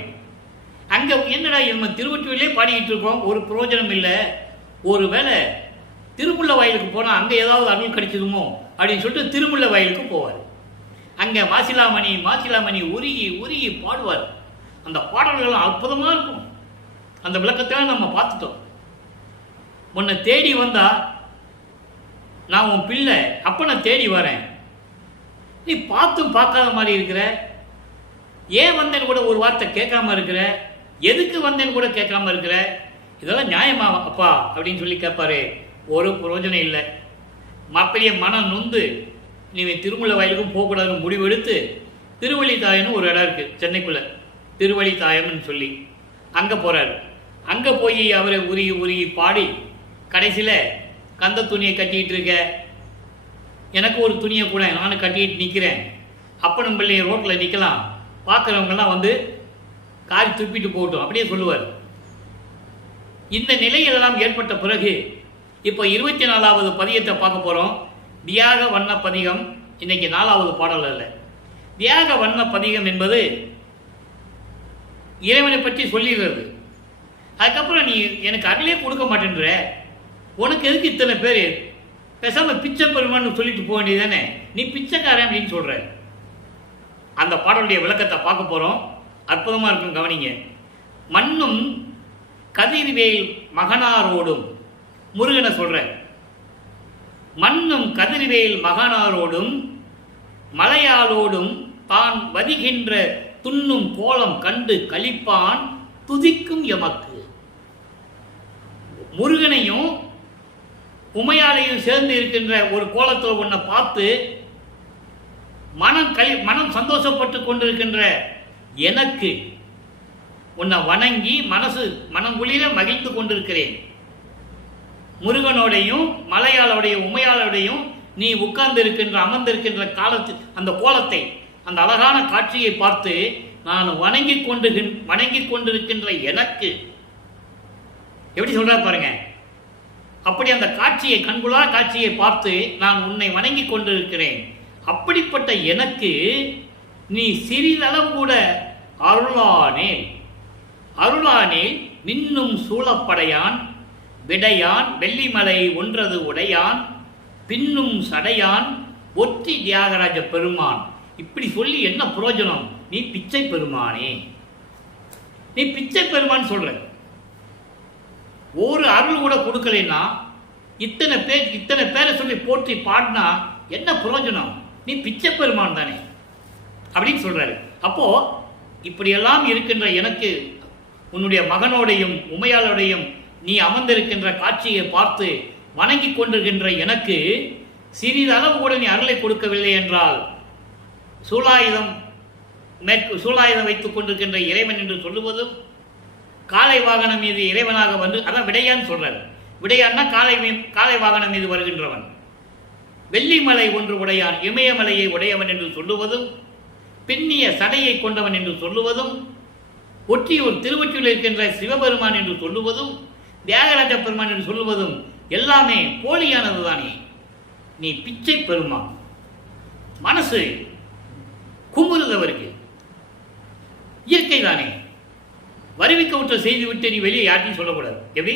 அங்கே என்னடா நம்ம திருவொற்றியூரிலே பாடிக்கிட்டு இருக்கோம், ஒரு பிரயோஜனம் இல்லை. ஒரு வேளை திருமுல்லை வாயிலுக்கு போனால் அங்கே ஏதாவது அருள் கிடைச்சிடுமோ அப்படின்னு சொல்லிட்டு திருமுல்ல வயலுக்கு போவார். அங்கே மாசிலாமணி மாசிலாமணி உருகி உருகி பாடுவார். அந்த பாடல்கள் அற்புதமாக இருக்கும். அந்த விளக்கத்தில் நம்ம பார்த்துட்டோம். உன்னை தேடி வந்தா நான் உன் பிள்ளை, அப்போ நான் தேடி வரேன். நீ பார்த்தும் பார்க்காத மாதிரி இருக்கிற, ஏன் வந்தேன்னு கூட ஒரு வார்த்தை கேட்காம இருக்கிற, எதுக்கு வந்தேன்னு கூட கேட்காம இருக்கிற, இதெல்லாம் நியாயமா அப்பா அப்படின்னு சொல்லி கேட்பாரு. ஒரு பிரயோஜனம் இல்லை. மாப்பிள்ளைய மனம் நொந்து நீ திருமுல்ல வயலுக்கும் போகக்கூடாதுன்னு முடிவெடுத்து திருவள்ளித்தாயம்னு ஒரு இடம் இருக்குது சென்னைக்குள்ளே, திருவள்ளித்தாயம்னு சொல்லி அங்கே போகிறாரு. அங்கே போய் அவரை உருகி உருகி பாடி கடைசியில் கந்த துணியை கட்டிகிட்டு இருக்க, எனக்கு ஒரு துணியை கூட நானும் கட்டிக்கிட்டு நிற்கிறேன், அப்பனும் பிள்ளைய ரோட்டில் நிற்கலாம், பார்க்குறவங்கெல்லாம் வந்து காரி துப்பிட்டு போகட்டும் அப்படியே சொல்லுவார். இந்த நிலையெல்லாம் ஏற்பட்ட பிறகு இப்போ 24வது பதியத்தை பார்க்க போகிறோம். தியாக வண்ண பதிகம். இன்னைக்கு 4வது பாடல் அல்ல. தியாக வண்ண பதிகம் என்பது இறைவனை பற்றி சொல்லிடுறது. அதுக்கப்புறம் நீ எனக்கு அருளே கொடுக்க மாட்டேன்ற, உனக்கு எதுக்கு இத்தனை பேர், பேசாமல் பிச்சை பெருமான்னு சொல்லிட்டு போக வேண்டியதானே, நீ பிச்சைக்காரன் அப்படின்னு சொல்கிற. அந்த பாடலுடைய விளக்கத்தை பார்க்க போகிறோம். அற்புதமாக இருக்கும், கவனிங்க. மண்ணும் கதிர்வேல் மகனாரோடும், முருகனை சொல்ற, மண்ணும் கதிர்வேல் மகனாரோடும் மலையாளோடும் தான் வதிகின்ற துண்ணும் கோலம் கண்டு கலிப்பான் துதிக்கும் எமக்கு. முருகனையும் உமையாலையும் சேர்ந்து இருக்கின்ற ஒரு கோலத்தில் ஒன்றை பார்த்து மனம் சந்தோஷப்பட்டு கொண்டிருக்கின்ற எனக்கு உன்னை வணங்கி மனம் குளிர மகிழ்ந்து கொண்டிருக்கிறேன். முருகனோடையும் மலையாளோடையும் உமையாளோடையும் நீ உட்கார்ந்து இருக்கின்ற அமர்ந்திருக்கின்ற காலத்தில் அந்த கோலத்தை, அந்த அழகான காட்சியை பார்த்து நான் வணங்கி கொண்டிருக்கின்ற எனக்கு எப்படி சொல்றா பாருங்க. அப்படி அந்த காட்சியை, கண்குளா காட்சியை பார்த்து நான் உன்னை வணங்கி கொண்டிருக்கிறேன். அப்படிப்பட்ட எனக்கு நீ சிறிதளவு கூட அருளானேல் நின்னும் சூழப்படையான் விடையான் வெள்ளிமலை ஒன்றது உடையான் பின்னும் சடையான் ஒற்றி தியாகராஜ பெருமான். இப்படி சொல்லி என்ன பிரயோஜனம்? நீ பிச்சை பெருமானே, நீ பிச்சை பெருமான் சொல்ற. ஒரு அருள் கூட கொடுக்கலைன்னா இத்தனை பேரை சொல்லி போற்றி பாடினா என்ன பிரயோஜனம்? நீ பிச்சை பெருமான் தானே அப்படின்னு சொல்றாரு. அப்போ இப்படியெல்லாம் இருக்கின்ற எனக்கு, உன்னுடைய மகனோடையும் உமையாளோடையும் நீ அமர்ந்திருக்கின்ற காட்சியை பார்த்து வணங்கி கொண்டிருக்கின்ற எனக்கு சிறிதளவு கூட நீ அருளை கொடுக்கவில்லை என்றால், சூலாயுதம் வைத்துக் கொண்டிருக்கின்ற இறைவன் என்று சொல்லுவதும், காளை வாகனம் மீது இறைவனாக வந்து, அதான் விடையான்னு சொல்றாரு. விடையான்னா காளை வாகனம் மீது வருகின்றவன், வெள்ளிமலை ஒன்று உடையான் இமயமலையை உடையவன் என்று சொல்லுவதும், பின்னிய சடையை கொண்டவன் என்று சொல்லுவதும், ஒற்றியூர் திருவொற்றியூரில் இருக்கின்ற சிவபெருமான் என்று சொல்லுவதும், தியாகராஜ பெருமான் என்று சொல்லுவதும் எல்லாமே போலியானது தானே. நீ பிச்சை பெருமான். மனசு குமுறுதவருக்கு இயற்கை தானே. வருவிக்க விட்ட செய்தி விட்டு நீ வெளியே யார்ட்டையும் சொல்லக்கூடாது. எப்படி?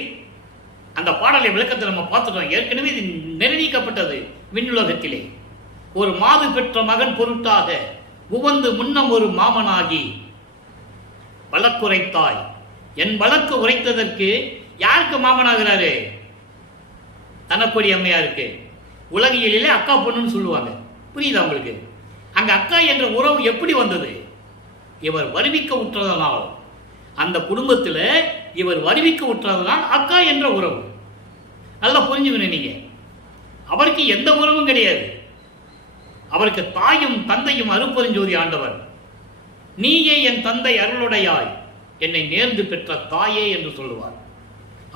அந்த பாடலை விளக்கத்தை நம்ம பார்த்துட்டோம். ஏற்கனவே இது நிர்ணயிக்கப்பட்டது விண்ணுலகத்திலே. ஒரு மாது பெற்ற மகன் பொருட்டாக உவந்து முன்னம் ஒரு மாமனாகி வழக்குரைத்தாய். என் வழக்கு உரைத்ததற்கு யாருக்கு மாமனாகிறாரு? தனக்கொடி அம்மையாருக்கு. உலகியலிலே அக்கா பொண்ணுன்னு சொல்லுவாங்க. புரியுதா உங்களுக்கு? அங்க அக்கா என்ற உறவு எப்படி வந்தது? இவர் வருவிக்க உற்றதனால், அந்த குடும்பத்தில் இவர் வருவிக்க உற்றதனால் அக்கா என்ற உறவு. நல்லா புரிஞ்சுக்கணும் நீங்க. அவருக்கு எந்த உறவும் கிடையாது. அவருக்கு தாயும் தந்தையும் அருப்பெருஞ்சோதி ஆண்டவர். நீயே என் தந்தை அருளுடையாய் என்னை நேர்ந்து பெற்ற தாயே என்று சொல்லுவார்.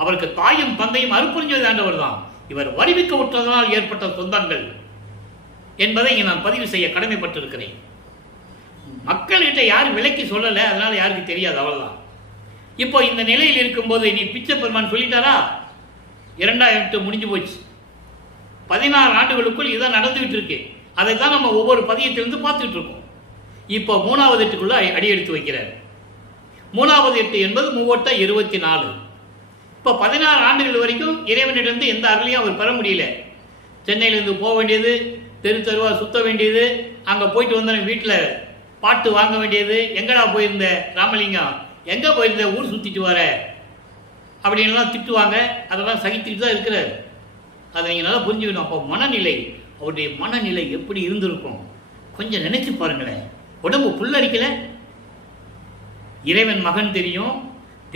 அவருக்கு தாயும் தந்தையும் அருப்பெருஞ்சோதி ஆண்டவர் தான். இவர் வருவிக்க உற்றதனால் ஏற்பட்ட சொந்தங்கள் என்பதை நான் பதிவு செய்ய கடமைப்பட்டிருக்கிறேன். மக்கள்கிட்ட யாரும் விலைக்கு சொல்லலை, அதனால யாருக்கு தெரியாது, அவ்வளவுதான். இப்போ இந்த நிலையில் இருக்கும்போது நீ பிச்சை பெருமான் சொல்லிட்டாரா? 2008 முடிஞ்சு போச்சு. 16 ஆண்டுகளுக்குள் இதான் நடந்துகிட்டு இருக்கு. அதை தான் நம்ம ஒவ்வொரு பதியத்திலிருந்து பார்த்துட்டு இருக்கோம். இப்போ 3வது எட்டுக்குள்ள அடி எடுத்து வைக்கிறார். 3வது எட்டு என்பது 3/24. இப்போ 16 ஆண்டுகள் வரைக்கும் இறைவனிடந்து எந்த அருளையும் அவர் பெற முடியல. சென்னையிலிருந்து போக வேண்டியது, தெரு தெருவா சுத்த வேண்டியது, அங்கே போயிட்டு வந்த வீட்டில் பாட்டு வாங்க வேண்டியது, எங்கடா போயிருந்த ராமலிங்கம், எங்கே போயிருந்த, ஊர் சுற்றிட்டு வர அப்படின்லாம் திட்டுவாங்க. அதெல்லாம் சகித்துட்டு தான் இருக்கிறார். அதை நீங்கள் நல்லா புரிஞ்சுக்கணும். அப்போ மனநிலை, அவருடைய மனநிலை எப்படி இருந்திருக்கும் கொஞ்சம் நினைச்சு பாருங்களேன். உடம்பு புல்லரிக்கல, இறைவன் மகன் தெரியும்,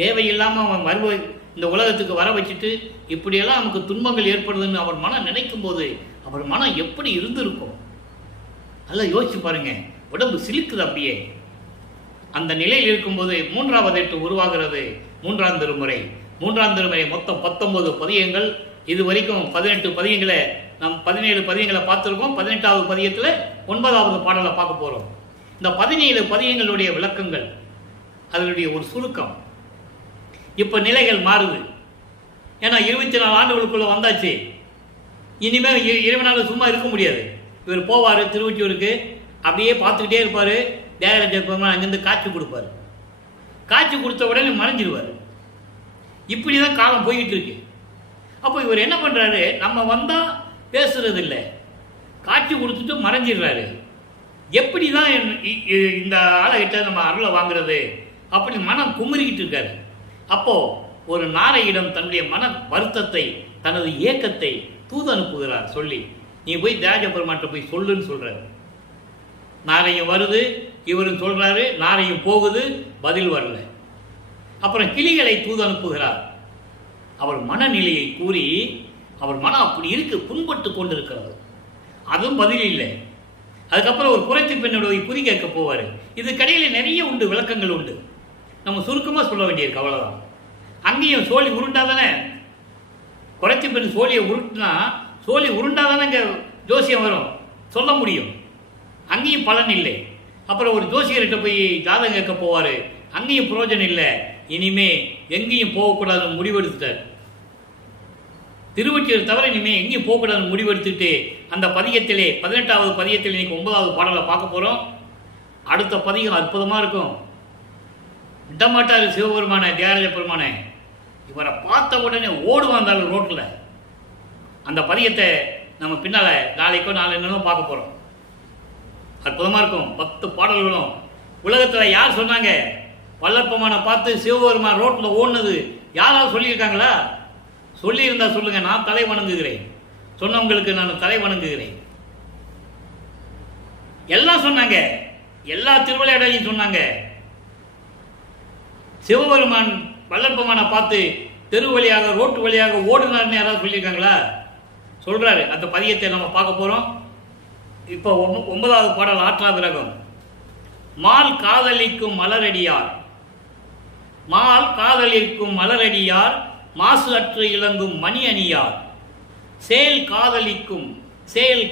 தேவையில்லாமல் அவன் இந்த உலகத்துக்கு வர வச்சுட்டு இப்படியெல்லாம் நமக்கு துன்பங்கள் ஏற்படுதுன்னு அவர் மனம் நினைக்கும் போது அவர் மனம் எப்படி இருந்திருக்கும் நல்லா யோசிச்சு பாருங்க. உடம்பு சிலிக்குது அப்படியே. அந்த நிலையில் இருக்கும்போது 3வது எட்டு உருவாகிறது. 3ஆம் திருமுறை மொத்தம் 19 பதியங்கள். இது வரைக்கும் 18 பதியங்களை நாம் 17 பதியங்களை பார்த்துருக்கோம். 18வது பதியத்தில் 9வது பாடலை பார்க்க போகிறோம். இந்த 17 பதியங்களுடைய விளக்கங்கள், அதனுடைய ஒரு சுருக்கம். இப்போ நிலைகள் மாறுது. ஏன்னா 24 ஆண்டுகளுக்குள்ள வந்தாச்சு. இனிமேல் இறைவனால் சும்மா இருக்க முடியாது. இவர் போவார் திருவொற்றியூருக்கு, அப்படியே பார்த்துக்கிட்டே இருப்பார். தியாகராஜ பெருமான் அங்கேருந்து காட்சி கொடுப்பார். காட்சி கொடுத்த உடனே மறைஞ்சிடுவார். இப்படி தான் காலம் போய்கிட்டு இருக்கு. அப்போ இவர் என்ன பண்ணுறாரு, நம்ம வந்தால் பேசுறது இல்லை, காட்சி கொடுத்துட்டு மறைஞ்சிடுறாரு. எப்படி தான் இந்த ஆளைகிட்ட நம்ம அருளை வாங்குறது அப்படி மனம் குமுறிக்கிட்டு இருக்காரு. அப்போ ஒரு நாரையிடம் தன்னுடைய மன வருத்தத்தை, தனது ஏக்கத்தை தூது அனுப்புகிறார். சொல்லி நீ போய் தியாகராஜ பெருமான்கிட்ட போய் சொல்லுன்னு சொல்றாரு. நாரையும் வருது, இவரும் சொல்றாரு, நாரையும் போகுது, பதில் வரல. அப்புறம் கிளிகளை தூது அனுப்புகிறார். அவர் மனநிலையை கூறி, அவர் மனம் அப்படி இருக்கு, புண்பட்டு கொண்டிருக்கிறது, அதுவும் பதில் இல்லை. அதுக்கப்புறம் ஒரு குறைத்து பெண்ணுடைய குறி கேட்க போவார். இது கடையில் நிறைய உண்டு, விளக்கங்கள் உண்டு, நம்ம சுருக்கமாக சொல்ல வேண்டியிருக்கு, அவ்வளோதான். அங்கேயும் சோழி உருண்டாதானே, குறைச்சி பெண் சோழியை உருட்டுனா, சோழி உருண்டாதானே இங்கே ஜோசியம் வரும், சொல்ல முடியும். அங்கேயும் பலன் இல்லை. அப்புறம் ஒரு ஜோசியர்கிட்ட போய் ஜாதகம் கேட்க போவார், அங்கேயும் பிரயோஜனம் இல்லை. இனிமே எங்கேயும் போகக்கூடாதுன்னு முடிவெடுத்துட்டார். திருவொற்றியூர் தவிர இனிமே எங்கேயும் போகக்கூடாதுன்னு முடிவெடுத்துட்டு அந்த பதிகத்திலே 18வது பதிகத்தில் இன்னைக்கு 9வது பாடலை பார்க்க போகிறோம். அடுத்த பதிகம் அற்புதமாக இருக்கும். விடமாட்டார் சிவபெருமான, தியாகராஜ பெருமான. இவரை பார்த்த உடனே ஓடுவாந்தாலும் ரோட்டில். அந்த பதிகத்தை நம்ம பின்னால் நாளைக்கோ நாளைக்கோ பார்க்க போகிறோம். அற்புதமாக இருக்கும். 10 பாடல்களும். உலகத்தில் யார் சொன்னாங்க வல்லற்பமான பார்த்து சிவபெருமான் ரோட்டில் ஓடுனது யாராவது சொல்லியிருக்காங்களா? சொல்லியிருந்தா சொல்லுங்க, நான் தலை வணங்குகிறேன். சொன்னவங்களுக்கு நான் தலை வணங்குகிறேன். எல்லாம் சொன்னாங்க, எல்லா திருவிளையாடலையும் சொன்னாங்க. சிவபெருமான் வல்லற்பமான பார்த்து தெரு வழியாக ரோட்டு வழியாக ஓடுனார்னு யாராவது சொல்லியிருக்காங்களா? சொல்றாரு. அந்த பதியத்தை நம்ம பார்க்க போறோம். இப்போ 9வது பாடல் ஆற்றா விரகம். மால் காதலிக்கும் மலரடியார், மால் காதலிக்கும் மலரடியார், மாசு அற்று இளங்கும் மணி அணியார், சேல்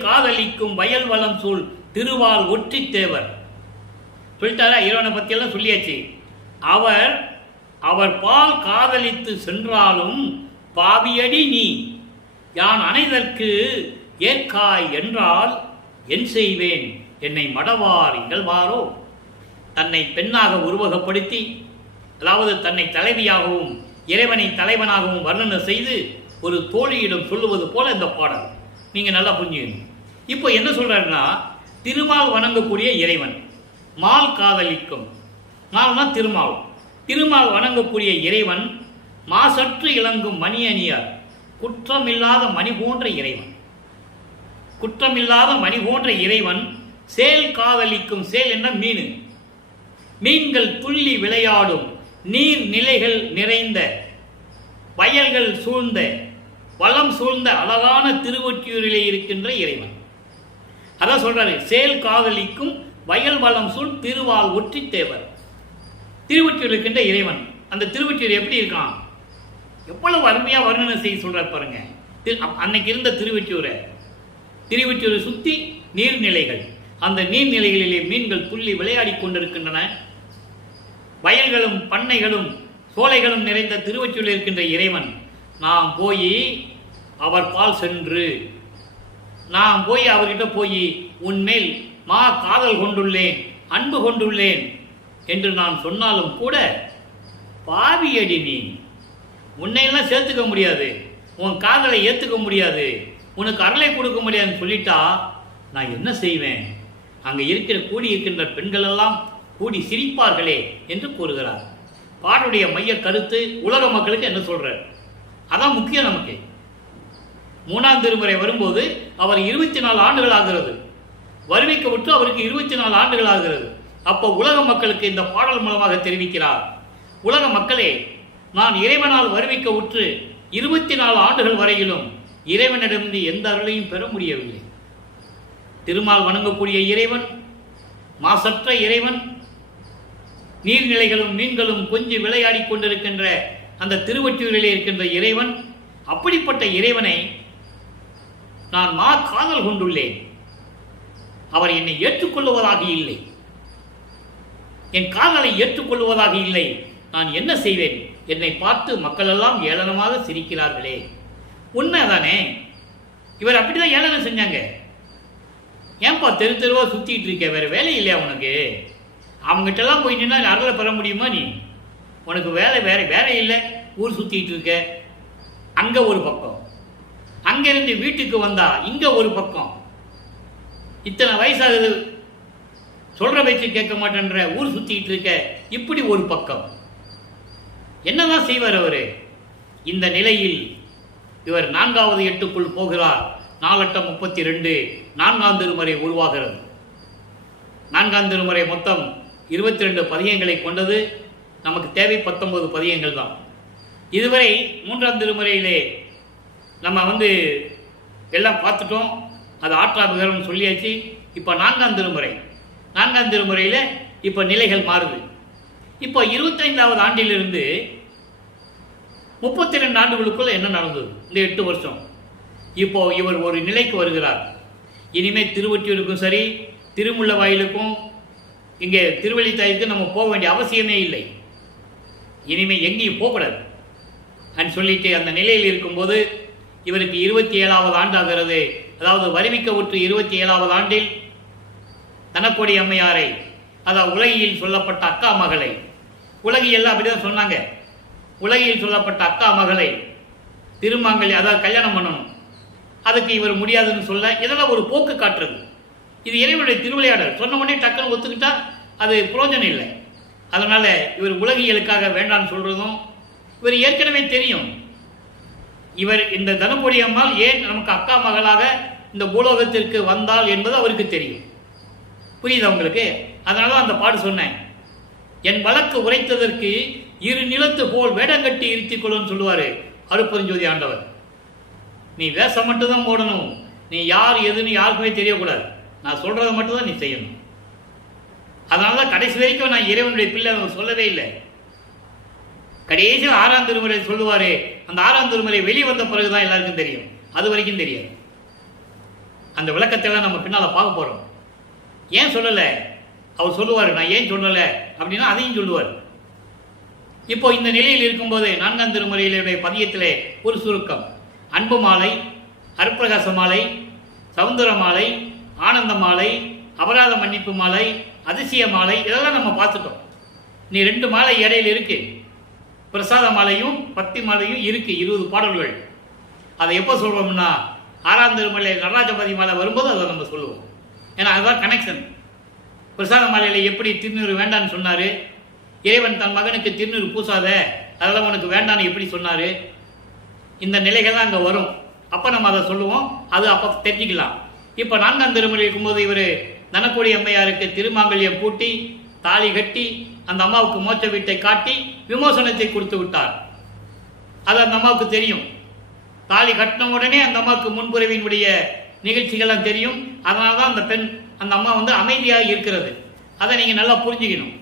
காதலிக்கும் வயல் வளம் சூழ் திருவால் ஒற்றி தேவர். சொல்லிட்டாரா? இறைவனை பற்றியெல்லாம் சொல்லியாச்சு. அவர் பால் காதலித்து சென்றாலும் பாவியடி நீ யான் அணைதற்கு ஏற்காய் என்றால் என் செய்வேன் என்னை மடவார் இகழ்வாரோ. தன்னை பெண்ணாக உருவகப்படுத்தி, அதாவது தன்னை தலைவியாகவும் இறைவனை தலைவனாகவும் வர்ணனை செய்து ஒரு தோழியிடம் சொல்லுவது போல இந்த பாடல். நீங்கள் நல்லா புரிஞ்சுக்கணும். இப்போ என்ன சொல்றாருன்னா, திருமால் வணங்கக்கூடிய இறைவன், மால் காதலிக்கும், மால்னா திருமால், திருமால் வணங்கக்கூடிய இறைவன், மாசற்று இளங்கும் மணி அணியார், குற்றமில்லாத மணி போன்ற இறைவன், குற்றமில்லாத மணி போன்ற இறைவன், சேல் காதலிக்கும், சேல் என்ன மீன், மீன்கள் துள்ளி விளையாடும், நீர் நிலைகள் நிறைந்த, வயல்கள் சூழ்ந்த, வளம் சூழ்ந்த அழகான திருவொற்றியூரிலே இருக்கின்ற இறைவன். அதான் சொல்றாரு, சேல் காதலிக்கும் வயல் வளம் சூழ் திருவால் ஒற்றி தேவர். திருவொற்றியூர் இருக்கின்ற இறைவன். அந்த திருவொற்றியூர் எப்படி இருக்கான், எவ்வளவு அருமையா வர்ணனை செய்ய சொல்றாரு பாருங்க. அன்னைக்கு இருந்த திருவொற்றியூரை சுத்தி நீர்நிலைகள், அந்த நீர்நிலைகளிலே மீன்கள் துள்ளி விளையாடி கொண்டிருக்கின்றன. வயல்களும் பண்ணைகளும் சோலைகளும் நிறைந்த திருவொற்றியூரில் இருக்கின்ற இறைவன், நாம் போய் அவர் பால் சென்று, நாம் போய் அவர்கிட்ட போய் உன்மேல் காதல் கொண்டுள்ளேன், அன்பு கொண்டுள்ளேன் என்று நான் சொன்னாலும் கூட, பாவியடி நீ, உன்னையெல்லாம் சேர்த்துக்க முடியாது, உன் காதலை ஏற்றுக்க முடியாது, உனக்கு அருளை கொடுக்க முடியாதுன்னு சொல்லிட்டா நான் என்ன செய்வேன்? அங்கே கூடி இருக்கின்ற பெண்கள் எல்லாம் கூடி சிரிப்பார்களே என்று கூறுகிறார். பாடலுடைய மைய கருத்து உலக மக்களுக்கு என்ன சொல்றார்? அதான் முக்கியம். நமக்கு 3ஆம் திருமுறை வரும்போது அவர் 24 ஆண்டுகள் ஆகிறது, வருவிக்க விட்டு அவருக்கு 24 ஆண்டுகள் ஆகிறது. அப்போ உலக மக்களுக்கு இந்த பாடல் மூலமாக தெரிவிக்கிறார், உலக மக்களே, நான் இறைவனால் வருவிக்க உற்று 24 ஆண்டுகள் வரையிலும் இறைவனிடமிருந்து எந்த அருளையும் பெற முடியவில்லை. திருமால் வணங்கக்கூடிய இறைவன், மாசற்ற இறைவன், நீர்நிலைகளும் மீன்களும் கொஞ்சி விளையாடி கொண்டிருக்கின்ற அந்த திருவொற்றியூரிலே இருக்கின்ற இறைவன், அப்படிப்பட்ட இறைவனை நான் காதல் கொண்டுள்ளேன். அவர் என்னை ஏற்றுக்கொள்ளுவதாக இல்லை, என் காதலை ஏற்றுக்கொள்வதாக இல்லை. நான் என்ன செய்வேன்? என்னை பார்த்து மக்கள் எல்லாம் ஏளனமாக சிரிக்கிறார்களே. உண்மைதானே? இவர் அப்படிதான் ஏளனம் செஞ்சாங்க. ஏன்பா தெரு தெருவா சுத்திட்டு இருக்க, வேற வேலை இல்லையா உனக்கு? அவங்ககிட்ட எல்லாம் போய் நின்னா அருளை பெற முடியுமா? நீ உனக்கு வேலை வேற இல்லை, ஊர் சுத்திட்டு இருக்க. அங்க ஒரு பக்கம், அங்கிருந்து வீட்டுக்கு வந்தா இங்க ஒரு பக்கம். இத்தனை வயசாகுது, சொல்ற பேச்சு கேட்க மாட்டேன்ற, ஊர் சுத்திட்டு இருக்க, இப்படி ஒரு பக்கம். என்னதான் செய்வார் அவரு? இந்த நிலையில் இவர் 4வது எட்டுக்குள் போகிறார். 4×32 4ஆம் திருமுறை உருவாகிறது. 4ஆம் திருமுறை மொத்தம் 22 பதிகங்களை கொண்டது. நமக்கு தேவை 19 பதிகங்கள் தான். இதுவரை 3ஆம் திருமுறையிலே நம்ம எல்லாம் பார்த்துட்டோம். அது ஆற்றாபிகரம் சொல்லியாச்சு. இப்போ 4ஆம் திருமுறை, 4ஆம் திருமுறையில் இப்போ நிலைகள் மாறுது. இப்போ 25வது ஆண்டிலிருந்து 32 ஆண்டுகளுக்குள்ள என்ன நடந்தது இந்த 8 வருஷம்? இப்போ இவர் ஒரு நிலைக்கு வருகிறார். இனிமேல் திருவொற்றியூருக்கும் சரி, திருமுல்லவாயிலுக்கும், இங்கே திருவள்ளித்தாய்க்கு நம்ம போக வேண்டிய அவசியமே இல்லை. இனிமேல் எங்கேயும் போகக்கூடாது அப்படின்னு சொல்லிட்டு அந்த நிலையில் இருக்கும்போது இவருக்கு 27வது ஆண்டாகிறது. அதாவது வருவிக்க உற்று 27வது ஆண்டில் தனக்கொடி அம்மையாரை, அதாவது உலகில் சொல்லப்பட்ட அக்கா மகளை, உலகியெல்லாம் அப்படிதான் சொன்னாங்க, உலகில் சொல்லப்பட்ட அக்கா மகளை திருமாங்கல்ய, அதாவது கல்யாணம் பண்ணணும். அதுக்கு இவர் முடியாதுன்னு சொல்ல இதெல்லாம் ஒரு போக்கு காட்டுறது. இது இறைவனுடைய திருவிளையாடல். சொன்ன உடனே டக்குன்னு ஒத்துக்கிட்டா அது புரோஜனம் இல்லை. அதனால இவர் உலகியலுக்காக வேண்டான்னு சொல்றதும் இவர் ஏற்கனவே தெரியும். இவர் இந்த தனக்கொடி அம்மாள் ஏன் நமக்கு அக்கா மகளாக இந்த பூலோகத்திற்கு வந்தாள் என்பது அவருக்கு தெரியும். புரியுது உங்களுக்கு? அதனால அந்த பாடு சொன்னேன். என் வழக்கு உரைத்ததற்கு 2 நிலத்து போல் வேடங்கட்டி இருத்திக் கொள்ளுன்னு சொல்லுவாரு அருட்பெருஞ்சோதி ஆண்டவர். நீ வேஷம் மட்டும்தான் போடணும், நீ யார் எதுன்னு யாருக்குமே தெரியக்கூடாது, நான் சொல்றதை மட்டும்தான் நீ செய்யணும். அதனாலதான் கடைசி வரைக்கும் நான் இறைவனுடைய பிள்ளை சொல்லவே இல்லை. கடைசியில் 6ஆம் திருமுறை சொல்லுவாரு. அந்த 6ஆம் திருமுறை வெளிவந்த பிறகுதான் எல்லாருக்கும் தெரியும், அது வரைக்கும் தெரியாது. அந்த விளக்கத்தெல்லாம் நம்ம பின்னால பார்க்க போறோம். ஏன் சொல்லல அவர் சொல்லுவார், நான் ஏன் சொல்லல அப்படின்னா அதையும் சொல்லுவார். இப்போ இந்த நிலையில் இருக்கும்போது 4ஆம் திருமுறையிலுடைய பதியத்திலே ஒரு சுருக்கம். அன்பு மாலை, அருப்பிரகாச மாலை, சவுந்தர மாலை, ஆனந்த மாலை, அபராத மன்னிப்பு மாலை, அதிசய மாலை, இதெல்லாம் நம்ம பார்த்துட்டோம். நீ 2 மாலை இடையில இருக்கு, பிரசாத மாலையும் பக்தி மாலையும் இருக்கு, 20 பாடல்கள். அதை எப்போ சொல்றோம்னா 6ஆம் திருமுறை நடராஜபதி மாலை வரும்போது அதை நம்ம சொல்லுவோம். ஏன்னா அதுதான் கனெக்ஷன். பிரசாத மாலையில் எப்படி திருநீர் வேண்டான்னு சொன்னாரு, இறைவன் தன் மகனுக்கு திருநீர் பூசாத, அதெல்லாம் உனக்கு வேண்டான்னு எப்படி சொன்னாரு, இந்த நிலைகள் தான் அங்கே வரும். அப்போ நம்ம அதை சொல்லுவோம், அது அப்போ தெரிஞ்சுக்கலாம். இப்போ 4ஆம் திருமுறை இருக்கும்போது இவர் தனக்கொடி அம்மையாருக்கு திருமாங்கல்யம் பூட்டி தாலி கட்டி அந்த அம்மாவுக்கு மோட்ச வீட்டை காட்டி விமோசனத்தை கொடுத்து விட்டார். அது அந்த அம்மாவுக்கு தெரியும். தாலி கட்டின உடனே அந்த அம்மாவுக்கு முன்புறவினுடைய நிகழ்ச்சிகள்லாம் தெரியும். அதனால தான் அந்த பெண், அந்த அம்மா அமைதியாக இருக்கிறது. அதை நீங்கள் நல்லா புரிஞ்சுக்கணும்.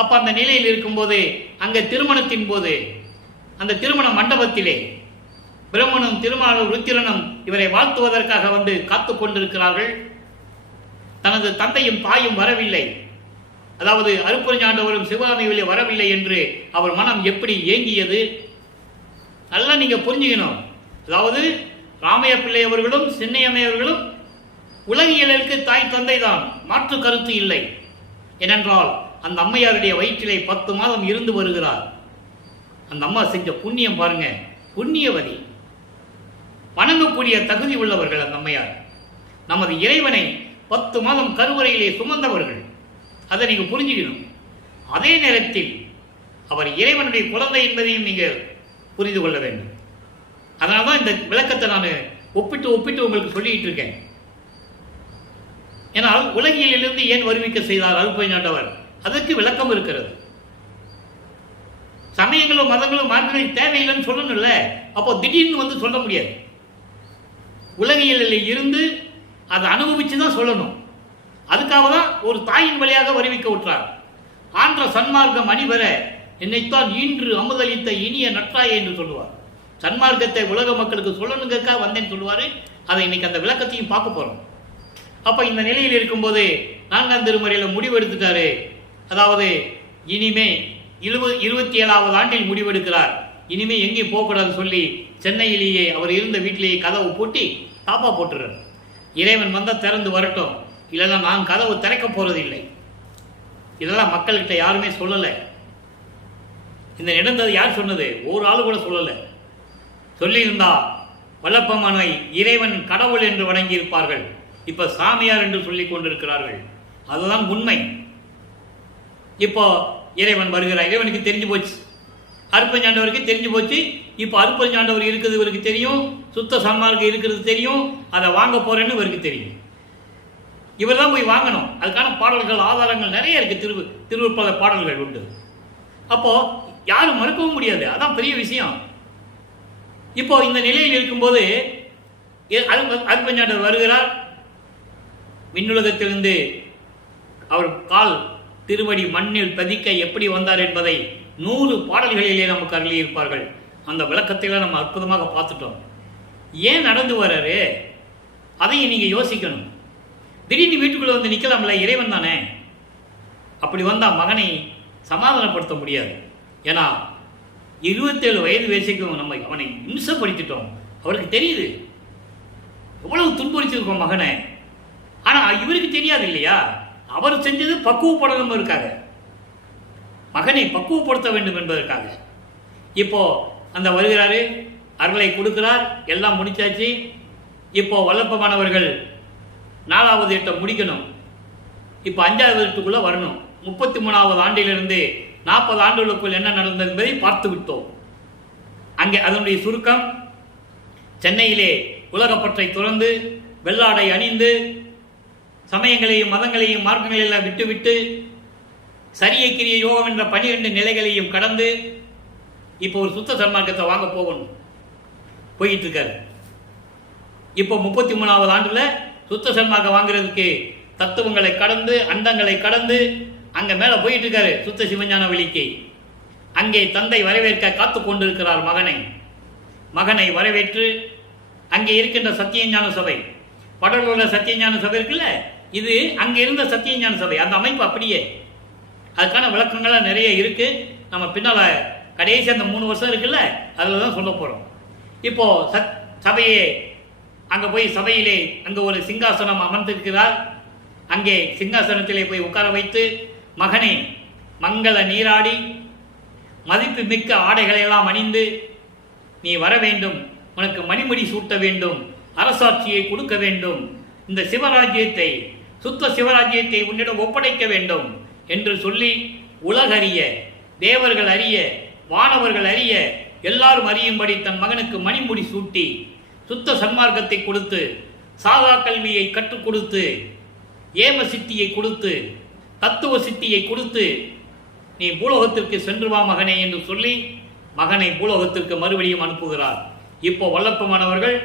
அப்போ அந்த நிலையில் இருக்கும்போது அங்கே திருமணத்தின் போது அந்த திருமண மண்டபத்திலே பிரம்மனும் திருமாலும் ருத்திரனும் இவரை வாழ்த்துவதற்காக காத்து கொண்டிருக்கிறார்கள். தனது தந்தையும் தாயும் வரவில்லை, அதாவது அருட்பெருஞ்சாண்டவரும் சிவகாமியிலே வரவில்லை என்று அவர் மனம் எப்படி ஏங்கியது நல்லா நீங்க புரிஞ்சுக்கணும். அதாவது ராமைய பிள்ளை அவர்களும் சின்னையம்மையவர்களும் உலகியலுக்கு தாய் தந்தை தான், மாற்று கருத்து இல்லை. ஏனென்றால் அந்த அம்மையாருடைய வயிற்றிலே 10 மாதம் இருந்து வருகிறார். அந்த அம்மா செஞ்ச புண்ணியம் பாருங்க, புண்ணியவதி, வணங்கக்கூடிய தகுதி உள்ளவர்கள் அந்த அம்மையார். நமது இறைவனை 10 மாதம் கருவறையிலே சுமந்தவர்கள். அதை நீங்க புரிஞ்சுக்கணும். அதே நேரத்தில் அவர் இறைவனுடைய குழந்தை என்பதையும் நீங்க புரிந்து கொள்ள வேண்டும். அதனால தான் இந்த விளக்கத்தை நான் ஒப்பிட்டு உங்களுக்கு சொல்லிட்டு இருக்கேன். ஏனால் உலகிலிருந்து ஏன் வருவிக்க செய்தார் அருட்பெருஞ்சாண்டவர்? அதற்கு விளக்கம் இருக்கிறது. சமயங்களும் மதங்களும் மார்க்கங்களும் தேவையில்லைன்னு சொல்லணும்ல. அப்போ திடீர்னு வந்து சொல்ல முடியாது. உலகியலில் இருந்து அதை அனுபவிச்சு தான் சொல்லணும். அதுக்காக தான் ஒரு தாயின் வழியாக வருவிக்க விட்டார். ஆன்ற சன்மார்க்கம் அணிவர என்னைத்தான் ஈன்று அமுதளித்த இனிய நற்றாய் என்று சொல்லுவார். சன்மார்க்கத்தை உலக மக்களுக்கு சொல்லணுங்கக்கா வந்தேன்னு சொல்லுவார். அதை இன்னைக்கு அந்த விளக்கத்தையும் பார்க்க போறோம். அப்ப இந்த நிலையில் இருக்கும்போது 4ஆம் திருமுறையில் முடிவெடுத்துட்டாரு. அதாவது இனிமே 27வது ஆண்டில் முடிவெடுக்கிறார். இனிமே எங்கேயும் போகக்கூடாது சொல்லி சென்னையிலேயே அவர் இருந்த வீட்டிலேயே கதவு பூட்டி தாப்பா போட்டுறார். இறைவன் வந்தா திறந்து வரட்டும், இல்லைன்னா நான் கதவு திறக்க போறது இல்லை. இதெல்லாம் மக்கள்கிட்ட யாருமே சொல்லலை. இந்த நடந்தது யார் சொன்னது? ஒரு ஆளு கூட சொல்லலை. சொல்லியிருந்தா வல்லப்பமானை இறைவன் கடவுள் என்று வணங்கி இருப்பார்கள். இப்ப சாமியார் என்று சொல்லிக் கொண்டிருக்கிறார்கள். அதுதான் உண்மை. இப்போ இறைவன் வருகிறார். இறைவனுக்கு தெரிஞ்சு போச்சு, அருட்பெருஞ்சாண்டவருக்கு தெரிஞ்சு போச்சு. இப்போ அருட்பெருஞ்சாண்டவர் இருக்குது இவருக்கு தெரியும், சுத்த சன்மார்க்கம் இருக்கிறது தெரியும். அதை வாங்க போறேன்னு இவருக்கு தெரியும். இவர் தான் போய் வாங்கணும். அதுக்கான பாடல்கள் ஆதாரங்கள் நிறைய இருக்கு. திருவிற்பல பாடல்கள் உண்டு. அப்போ யாரும் மறுக்கவும் முடியாது. அதான் பெரிய விஷயம். இப்போ இந்த நிலையில் இருக்கும்போது அருட்பெருஞ்சாண்டவர் வருகிறார். விண்ணுலகத்திலிருந்து அவர் கால் திருவடி மண்ணில் பதிக்க எப்படி வந்தார் என்பதை 100 பாடல்களிலே நமக்கு அருளியிருப்பார்கள். அந்த விளக்கத்தில் நம்ம அற்புதமாக பார்த்துட்டோம். ஏன் நடந்து வர்றாரு அதையும் நீங்க யோசிக்கணும். திடீர்னு வீட்டுக்குள்ள வந்து நிக்கலாம்ல, இறைவன் தானே. அப்படி வந்தா மகனை சமாதானப்படுத்த முடியாது. ஏன்னா 27 வயது வயசுக்கும் நம்ம அவனை இம்சப்படுத்திட்டோம். அவருக்கு தெரியுது எவ்வளவு துன்புறுத்திருக்கோம் மகனை. ஆனா இவருக்கு தெரியாது இல்லையா? அவர் செஞ்சது பக்குவப்படணும் இருக்காங்க, மகனை பக்குவப்படுத்த வேண்டும் என்பதற்காக. இப்போ அந்த வருகிறாரு, அருளை கொடுக்கிறார், எல்லாம் முடிச்சாச்சு. இப்போ வல்லப்பமானவர்கள் 4வது எட்டை முடிக்கணும். இப்போ 5வது எட்டுக்குள்ள வரணும். 33வது ஆண்டிலிருந்து 40 ஆண்டுகளுக்குள் என்ன நடந்தது என்பதை பார்த்து விட்டோம். அங்கே அதனுடைய சுருக்கம், சென்னையிலே உலகப்பற்றை துறந்து வெள்ளாடை அணிந்து சமயங்களையும் மதங்களையும் மார்க்கங்களெல்லாம் விட்டுவிட்டு சரியை கிரிய யோகம் என்ற 12 நிலைகளையும் கடந்து இப்போ ஒரு சுத்த சன்மார்க்கத்தை வாங்க போகணும் போயிட்டு இருக்காரு. இப்போ 33வது ஆண்டுல சுத்த சன்மார்க்கம் வாங்குறதுக்கு தத்துவங்களை கடந்து அண்டங்களை கடந்து அங்க மேல போயிட்டு இருக்காரு சுத்த சிவஞான வெளிக்கு. அங்கே தந்தை வரவேற்க காத்து கொண்டிருக்கிறார் மகனை வரவேற்று அங்கே இருக்கின்ற சத்தியஞான சபை, படலூர்ல சத்தியஞான சபை இருக்குல்ல, இது அங்க இருந்த சத்தியஞான சபை. அந்த அமைப்பு அப்படியே. அதுக்கான விளக்கங்கள்லாம் நிறைய இருக்கு. நம்ம பின்னால கடைசி அந்த 3 வருஷம் இருக்குல்ல, அதுல தான் சொல்ல போறோம். இப்போ சபையே அங்க போய் சபையிலே அங்க ஒரு சிங்காசனம் அமர்ந்திருக்கிறார். அங்கே சிங்காசனத்திலே போய் உட்கார வைத்து மகனே மங்கள நீராடி மதிப்பு மிக்க ஆடைகளை எல்லாம் அணிந்து நீ வர வேண்டும், உனக்கு மணிமுடி சூட்ட வேண்டும், அரசாட்சியை கொடுக்க வேண்டும், இந்த சிவராஜ்யத்தை சுத்த சிவராஜ்யத்தை உன்னிடம் ஒப்படைக்க வேண்டும் என்று சொல்லி உலகறிய, தேவர்கள் அறிய, வானவர்கள் அறிய, எல்லாரும் அறியும்படி தன் மகனுக்கு மணிமுடி சூட்டி சுத்த சன்மார்க்கத்தை கொடுத்து சாதா கல்வியை கற்றுக் கொடுத்து ஏம சித்தியை கொடுத்து தத்துவ சித்தியை கொடுத்து நீ பூலோகத்திற்கு சென்று வா மகனே என்று சொல்லி மகனை பூலோகத்திற்கு மறுபடியும் அனுப்புகிறார். இப்போ வல்லப்பமானவர்கள்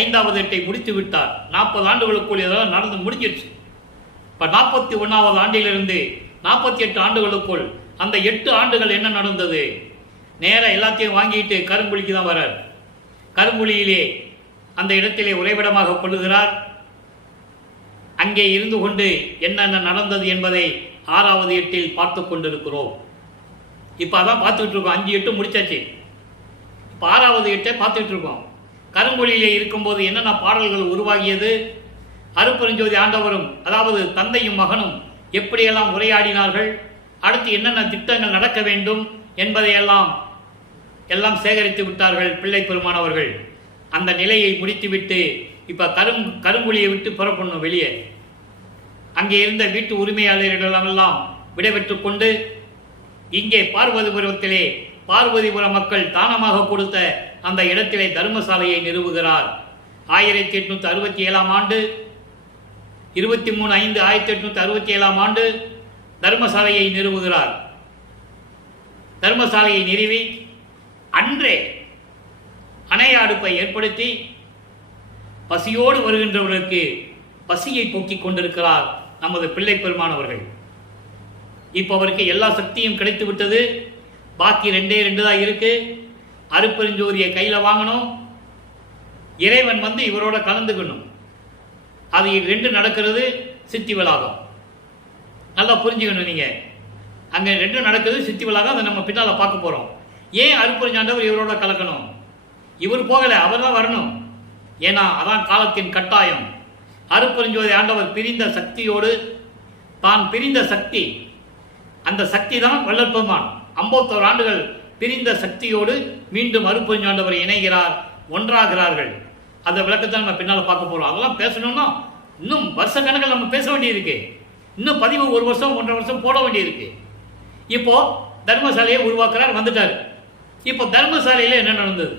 5வது எட்டை முடித்து விட்டார். 40 ஆண்டுகளுக்குள் இதெல்லாம் நடந்து முடிஞ்சிருச்சு. இப்போ 41வது ஆண்டிலிருந்து 48 ஆண்டுகளுக்குள் அந்த 8 ஆண்டுகள் என்ன நடந்தது? நேராக எல்லாத்தையும் வாங்கிட்டு கரும்புலிக்கு தான் வர்றார். கரும்புலியிலே அந்த இடத்திலே உறைவிடமாக கொள்ளுகிறார். அங்கே இருந்து கொண்டு என்னென்ன நடந்தது என்பதை 6வது எட்டில் பார்த்து கொண்டிருக்கிறோம். இப்போ அதான் பார்த்துக்கிட்டு இருக்கோம். 5 8 முடிச்சாச்சு. இப்போ 6வது எட்டை பார்த்துக்கிட்டு இருக்கோம். கரும்பொழியிலே இருக்கும்போது என்னென்ன பாடல்கள் உருவாகியது, அருட்பெருஞ்சோதி ஆண்டவரும் அதாவது தந்தையும் மகனும் எப்படியெல்லாம் உரையாடினார்கள், அடுத்து என்னென்ன திட்டங்கள் நடக்க வேண்டும் என்பதையெல்லாம் சேகரித்து விட்டார்கள் பிள்ளை பெருமானவர்கள். அந்த நிலையை முடித்துவிட்டு இப்போ கருங்குழியை விட்டு புறப்படணும் வெளியே. அங்கே இருந்த வீட்டு உரிமையாளர்களெல்லாம் விடைபெற்று கொண்டு இங்கே பார்வதிபுரத்திலே பார்வதிபுரம் மக்கள் தானமாக கொடுத்த அந்த இடத்திலே தர்மசாலையை நிறுவுகிறார். 1867 ஆண்டு 23/5/1867 ஆண்டு தர்மசாலையை நிறுவுகிறார். தர்மசாலையை நிறுவி அன்றே அணைய அடுப்பை ஏற்படுத்தி பசியோடு வருகின்றவர்களுக்கு பசியை போக்கிக் கொண்டிருக்கிறார் நமது பிள்ளை பெருமானவர்கள். இப்போ அவருக்கு எல்லா சக்தியும் கிடைத்து விட்டது. பாக்கி 2 தான் இருக்கு. அருப்பெருஞ்சோதியை கையில் வாங்கணும், இறைவன் வந்து இவரோட கலந்துக்கணும். அது 2 நடக்கிறது சித்தி வளாகம். நல்லா புரிஞ்சுக்கணும் நீங்க. அங்கே 2 நடக்குது சித்தி வளாகம். அதை நம்ம பின்னால் பார்க்க போறோம். ஏன் அருப்பெருஞ்சாண்டவர் இவரோட கலக்கணும்? இவர் போகல, அவர் தான் வரணும். ஏன்னா அதான் காலத்தின் கட்டாயம். அருப்பெருஞ்சோதி ஆண்டவர் பிரிந்த சக்தியோடு தான் பிரிந்த சக்தி, அந்த சக்தி தான் வள்ளற்பெருமான் 51 ஆண்டுகள் பிரிந்த சக்தியோடு மீண்டும் அருப்பெருஞ்சாண்டவர் இணைகிறார், ஒன்றாகிறார்கள். அந்த விளக்கத்தை நம்ம பின்னால் பார்க்க போறோம். அதெல்லாம் பேசணும்னா இன்னும் வருஷ கணக்கில் நம்ம பேச வேண்டியிருக்கு. இன்னும் பதிவு 1 வருஷம் 1.5 வருஷம் போட வேண்டியிருக்கு. இப்போ தர்மசாலையை உருவாக்குறார், வந்துட்டார். இப்போ தர்மசாலையில் என்ன நடந்தது?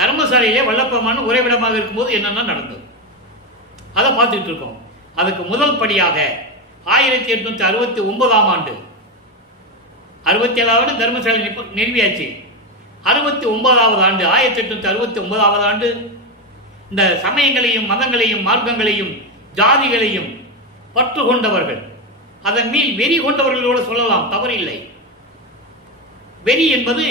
தர்மசாலையிலே வல்லப்பெருமான் உறைவிடமாக இருக்கும்போது என்னென்ன நடந்தது அதை பார்த்துட்டு இருக்கோம். அதுக்கு முதல் படியாக 1869 ஆண்டு 67வது தர்மசாலை நிறுவியாச்சு. 69வது ஆண்டு 1869 ஆண்டு இந்த சமயங்களையும் மதங்களையும் மார்க்கங்களையும் ஜாதிகளையும் பற்று கொண்டவர்கள், அதன் மேல் வெறி கொண்டவர்களோடு சொல்லலாம், தவறில்லை. வெறி என்பது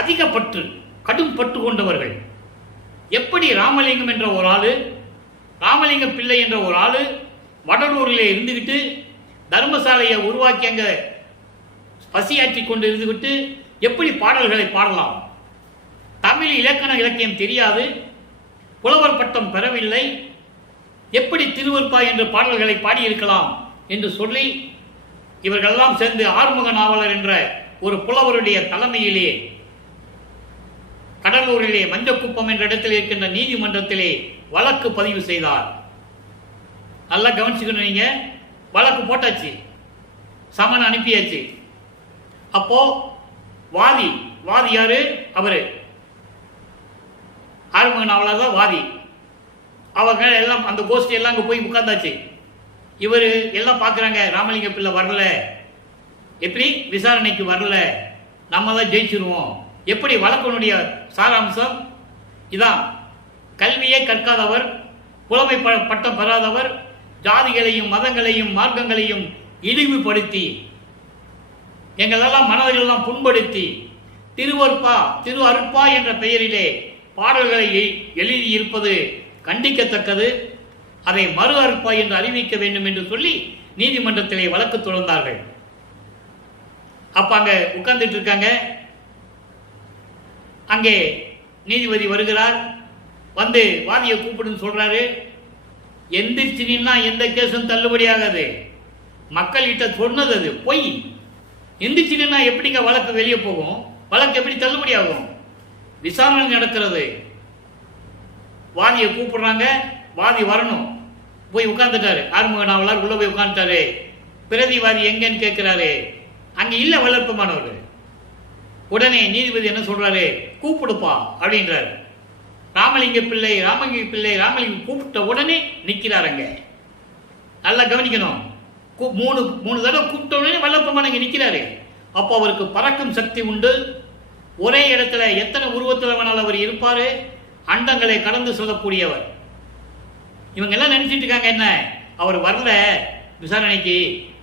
அதிக பற்று, கடும் பற்று கொண்டவர்கள். எப்படி ராமலிங்கம் என்ற ஒரு ஆளு, ராமலிங்க பிள்ளை என்ற ஒரு ஆளு வடலூரில் இருந்துகிட்டு தர்மசாலையை உருவாக்கி அங்க பசியாற்றி கொண்டு இருந்துவிட்டு எப்படி பாடல்களை பாடலாம்? தமிழ் இலக்கியம் தெரியாது, புலவர் பட்டம் பெறவில்லை, எப்படி திருவருப்பா என்ற பாடல்களை பாடியிருக்கலாம் என்று சொல்லி இவர்களெல்லாம் சேர்ந்து ஆறுமுக நாவலர் என்ற ஒரு புலவருடைய தலைமையிலே கடலூரிலே மஞ்சக்குப்பம் என்ற இடத்தில் இருக்கின்ற நீதிமன்றத்திலே வழக்கு பதிவு செய்தார். நல்லா கவனிச்சுக்கணும் நீங்க. வழக்கு போட்டாச்சு, சமன் அனுப்பியாச்சு. அப்போ வாதி யாரு? அவரு ஆறுமுக நாவலர் தான் வாதி. அவங்க எல்லாம் அந்த கோஷ்டி எல்லாம் அங்கே போய் உட்கார்ந்தாச்சு. இவர் எல்லாம் பார்க்குறாங்க, ராமலிங்க பிள்ளை வரல, எப்படி விசாரணைக்கு வரல, நம்ம தான் ஜெயிச்சிருவோம். எப்படி வழக்கினுடைய சாராம்சம் இதான். கல்வியே கற்காதவர், புலமை பட்டம் பெறாதவர், ஜாதிகளையும் மதங்களையும் மார்க்கங்களையும் இழிவுபடுத்தி எங்களெல்லாம் மனதையெல்லாம் புண்படுத்தி திரு அருட்பா என்ற பெயரிலே பாடல்களை எழுதியிருப்பது கண்டிக்கத்தக்கது. அதை மறு அருட்பா என்று அறிவிக்க வேண்டும் என்று சொல்லி நீதிமன்றத்திலே வழக்கு தொடர்ந்தார்கள். அப்ப அங்க உட்கார்ந்துட்டு இருக்காங்க. அங்கே நீதிபதி வருகிறார். வந்து வாதியை கூப்பிடுன்னு சொல்றாரு. எந்திரிச்சினா எந்த கேஸும் தள்ளுபடி ஆகாது. மக்கள் கிட்ட சொன்னது அது பொய். எந்திரிச்சினா எப்படிங்க வழக்கு வெளியே போகும்? வழக்கு எப்படி தள்ளுபடி ஆகும்? விசாரணை நடக்கிறது. வாதியை கூப்பிடுறாங்க. வாதி வரணும். போய் உட்கார்ந்துட்டாரு. ஆறுமுக நாவலர் உள்ள போய் உட்கார்ந்துட்டாரு. பிரதிவாதி எங்கன்னு கேட்கிறாரு. அங்க இல்ல வளர்ப்புமானவர். உடனே நீதிபதி என்ன சொல்றாரு? கூப்பிடுப்பா அப்படின்றாரு. ராமலிங்க பிள்ளை கூப்பிட்ட உடனே நிக்கிறாருங்க. நல்லா கவனிக்கணும். மூணு தடவை கூப்பிட்ட உடனே வல்லப்பமான இங்க நிக்கிறாரு. அப்போ அவருக்கு பறக்கும் சக்தி உண்டு. ஒரே இடத்துல எத்தனை உருவத்தில் வேணாலும் அவர் இருப்பாரு. அண்டங்களை கடந்து சொல்லக்கூடியவர். இவங்க எல்லாம் நினைச்சிட்டு இருக்காங்க, என்ன அவர் வரல விசாரணைக்கு,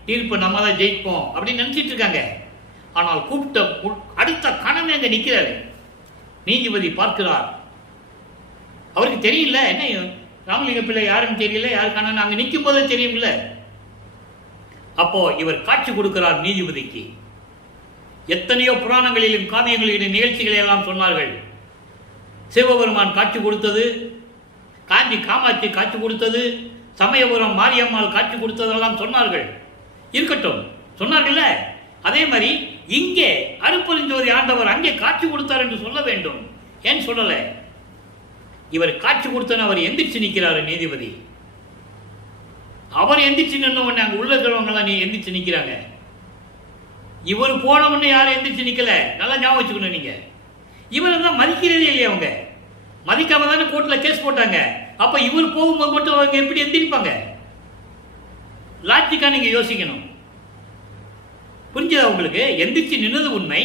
தீர்ப்பு நம்ம தான் ஜெயிப்போம் அப்படின்னு நினைச்சிட்டு இருக்காங்க. ஆனால் கூப்பிட்ட அடுத்த கணமே அங்க நிக்கிறாரு. நீதிபதி பார்க்கிறார். அவருக்கு தெரியல என்ன ராமலிங்க பிள்ளை யாருன்னு தெரியல, யாருக்கான அங்க நிற்கும் போதே தெரியும்ல. அப்போ இவர் காட்சி கொடுக்கிறார் நீதிபதிக்கு. எத்தனையோ புராணங்களிலும் காவியங்களிலும் நிகழ்ச்சிகளை எல்லாம் சொன்னார்கள். சிவபெருமான் காட்சி கொடுத்தது, காஞ்சி காமாட்சி காட்சி கொடுத்தது, சமயபுரம் மாரியம்மாள் காட்சி கொடுத்ததெல்லாம் சொன்னார்கள். இருக்கட்டும், சொன்னார்கள்ல. அதே மாதிரி இங்கே அருப்பெருஞ்சோதி ஆண்டவர் அங்கே காட்சி கொடுத்தார் என்று சொல்ல வேண்டும். ஏன் சொல்லல? இவர் காட்சி கொடுத்தன அவர் எந்திரிச்சு நிற்கிறாரு நீதிபதி. அவர் எந்திரிச்சு நின்ன உடனே அங்கே உள்ள இருக்கிறவங்கலாம் எந்திரிச்சு நிற்கிறாங்க. இவர் போன உடனே யாரும் எந்திரிச்சு நிற்கல. நல்லா ஞாபகம் வச்சுக்கணும் நீங்க. இவர் தான் மதிக்கிறதே இல்லையா? அவங்க மதிக்காம தானே கோர்ட்ல கேஸ் போட்டாங்க. அப்ப இவர் போகும்போது மட்டும் அவங்க எப்படி எந்திரிப்பாங்க? லாஜிக்கா நீங்க யோசிக்கணும். புரிஞ்சதா உங்களுக்கு? எந்திரிச்சு நின்னது உண்மை.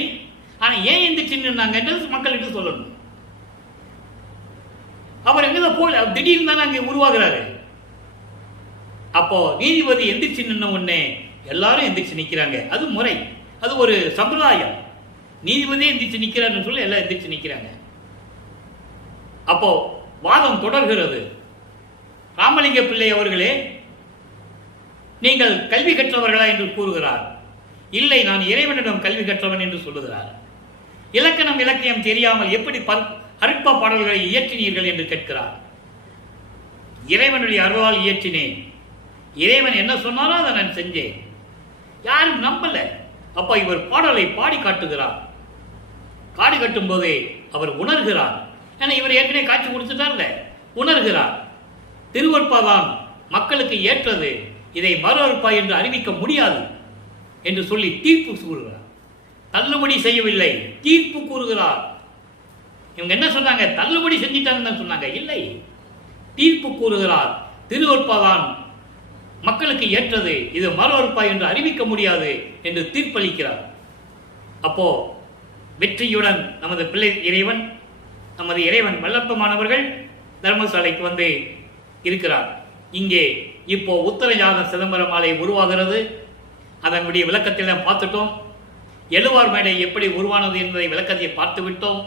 ஆனா ஏன் எந்திரிச்சு நின்னாங்கன்றது மக்கள்கிட்ட சொல்லணும். அவர் எங்க போல திடீர்னு தானே அங்கே உருவாகிறாரு. அப்போ நீதிபதி எந்திரிச்சு நின்ன உடனே எல்லாரும் எந்திரிச்சு நிக்கிறாங்க. அது முறை, அது ஒரு சம்பிரதாயம். நீதிபதி எந்திரிச்சு நிக்கிறாருன்னு சொல்லி எல்லாம் எந்திரிச்சு நிக்கிறாங்க. அப்போ வாதம் தொடர்கிறது. ராமலிங்க பிள்ளை அவர்களே, நீங்கள் கல்வி கற்றவர்களா என்று கூறுகிறார். இல்லை, நான் இறைவனிடம் கல்வி கற்றவன் என்று சொல்லுகிறார். இலக்கணம் இலக்கியம் தெரியாமல் எப்படி அருட்பா பாடல்களை இயற்றினீர்கள் என்று கேட்கிறார். இறைவனுடைய அருளால் இயற்றினேன். இறைவன் என்ன சொன்னாரோ அதை நான் செஞ்சேன். யாரும் நம்பல. அப்ப இவர் பாடலை பாடி காட்டுகிறார். பாடி கட்டும் போதே அவர் உணர்கிறார். ஏன்னா இவர் ஏற்கனவே காட்சி கொடுத்துட்டார்ல, உணர்கிறார். திருவருட்பாதான் மக்களுக்கு ஏற்றது, இதை மறு அருட்பா என்று அறிவிக்க முடியாது என்று சொல்லி தீர்ப்பு கூறுகிறார். தள்ளுபடி செய்யவில்லை, தீர்ப்பு கூறுகிறார். இவங்க என்ன சொன்னாங்க? தள்ளுபடி செஞ்சிட்டாங்கன்னு சொன்னாங்க. இல்லை, தீர்ப்பு கூறுகிறார். திருவருட்பாதான் மக்களுக்கு ஏற்றது, இது மறு அருட்பா என்று அறிவிக்க முடியாது என்று தீர்ப்பளிக்கிறார். அப்போ வெற்றியுடன் நமது பிள்ளை இறைவன், நமது இறைவன் வல்லப்பமானவர்கள் தர்மசாலைக்கு வந்து இருக்கிறார். இங்கே இப்போ உத்தரஜாத சிதம்பர மாலை உருவாகிறது. அதனுடைய விளக்கத்தில் பார்த்துட்டோம். எழுவார் மேடை எப்படி உருவானது என்பதை விளக்கத்தை பார்த்து விட்டோம்.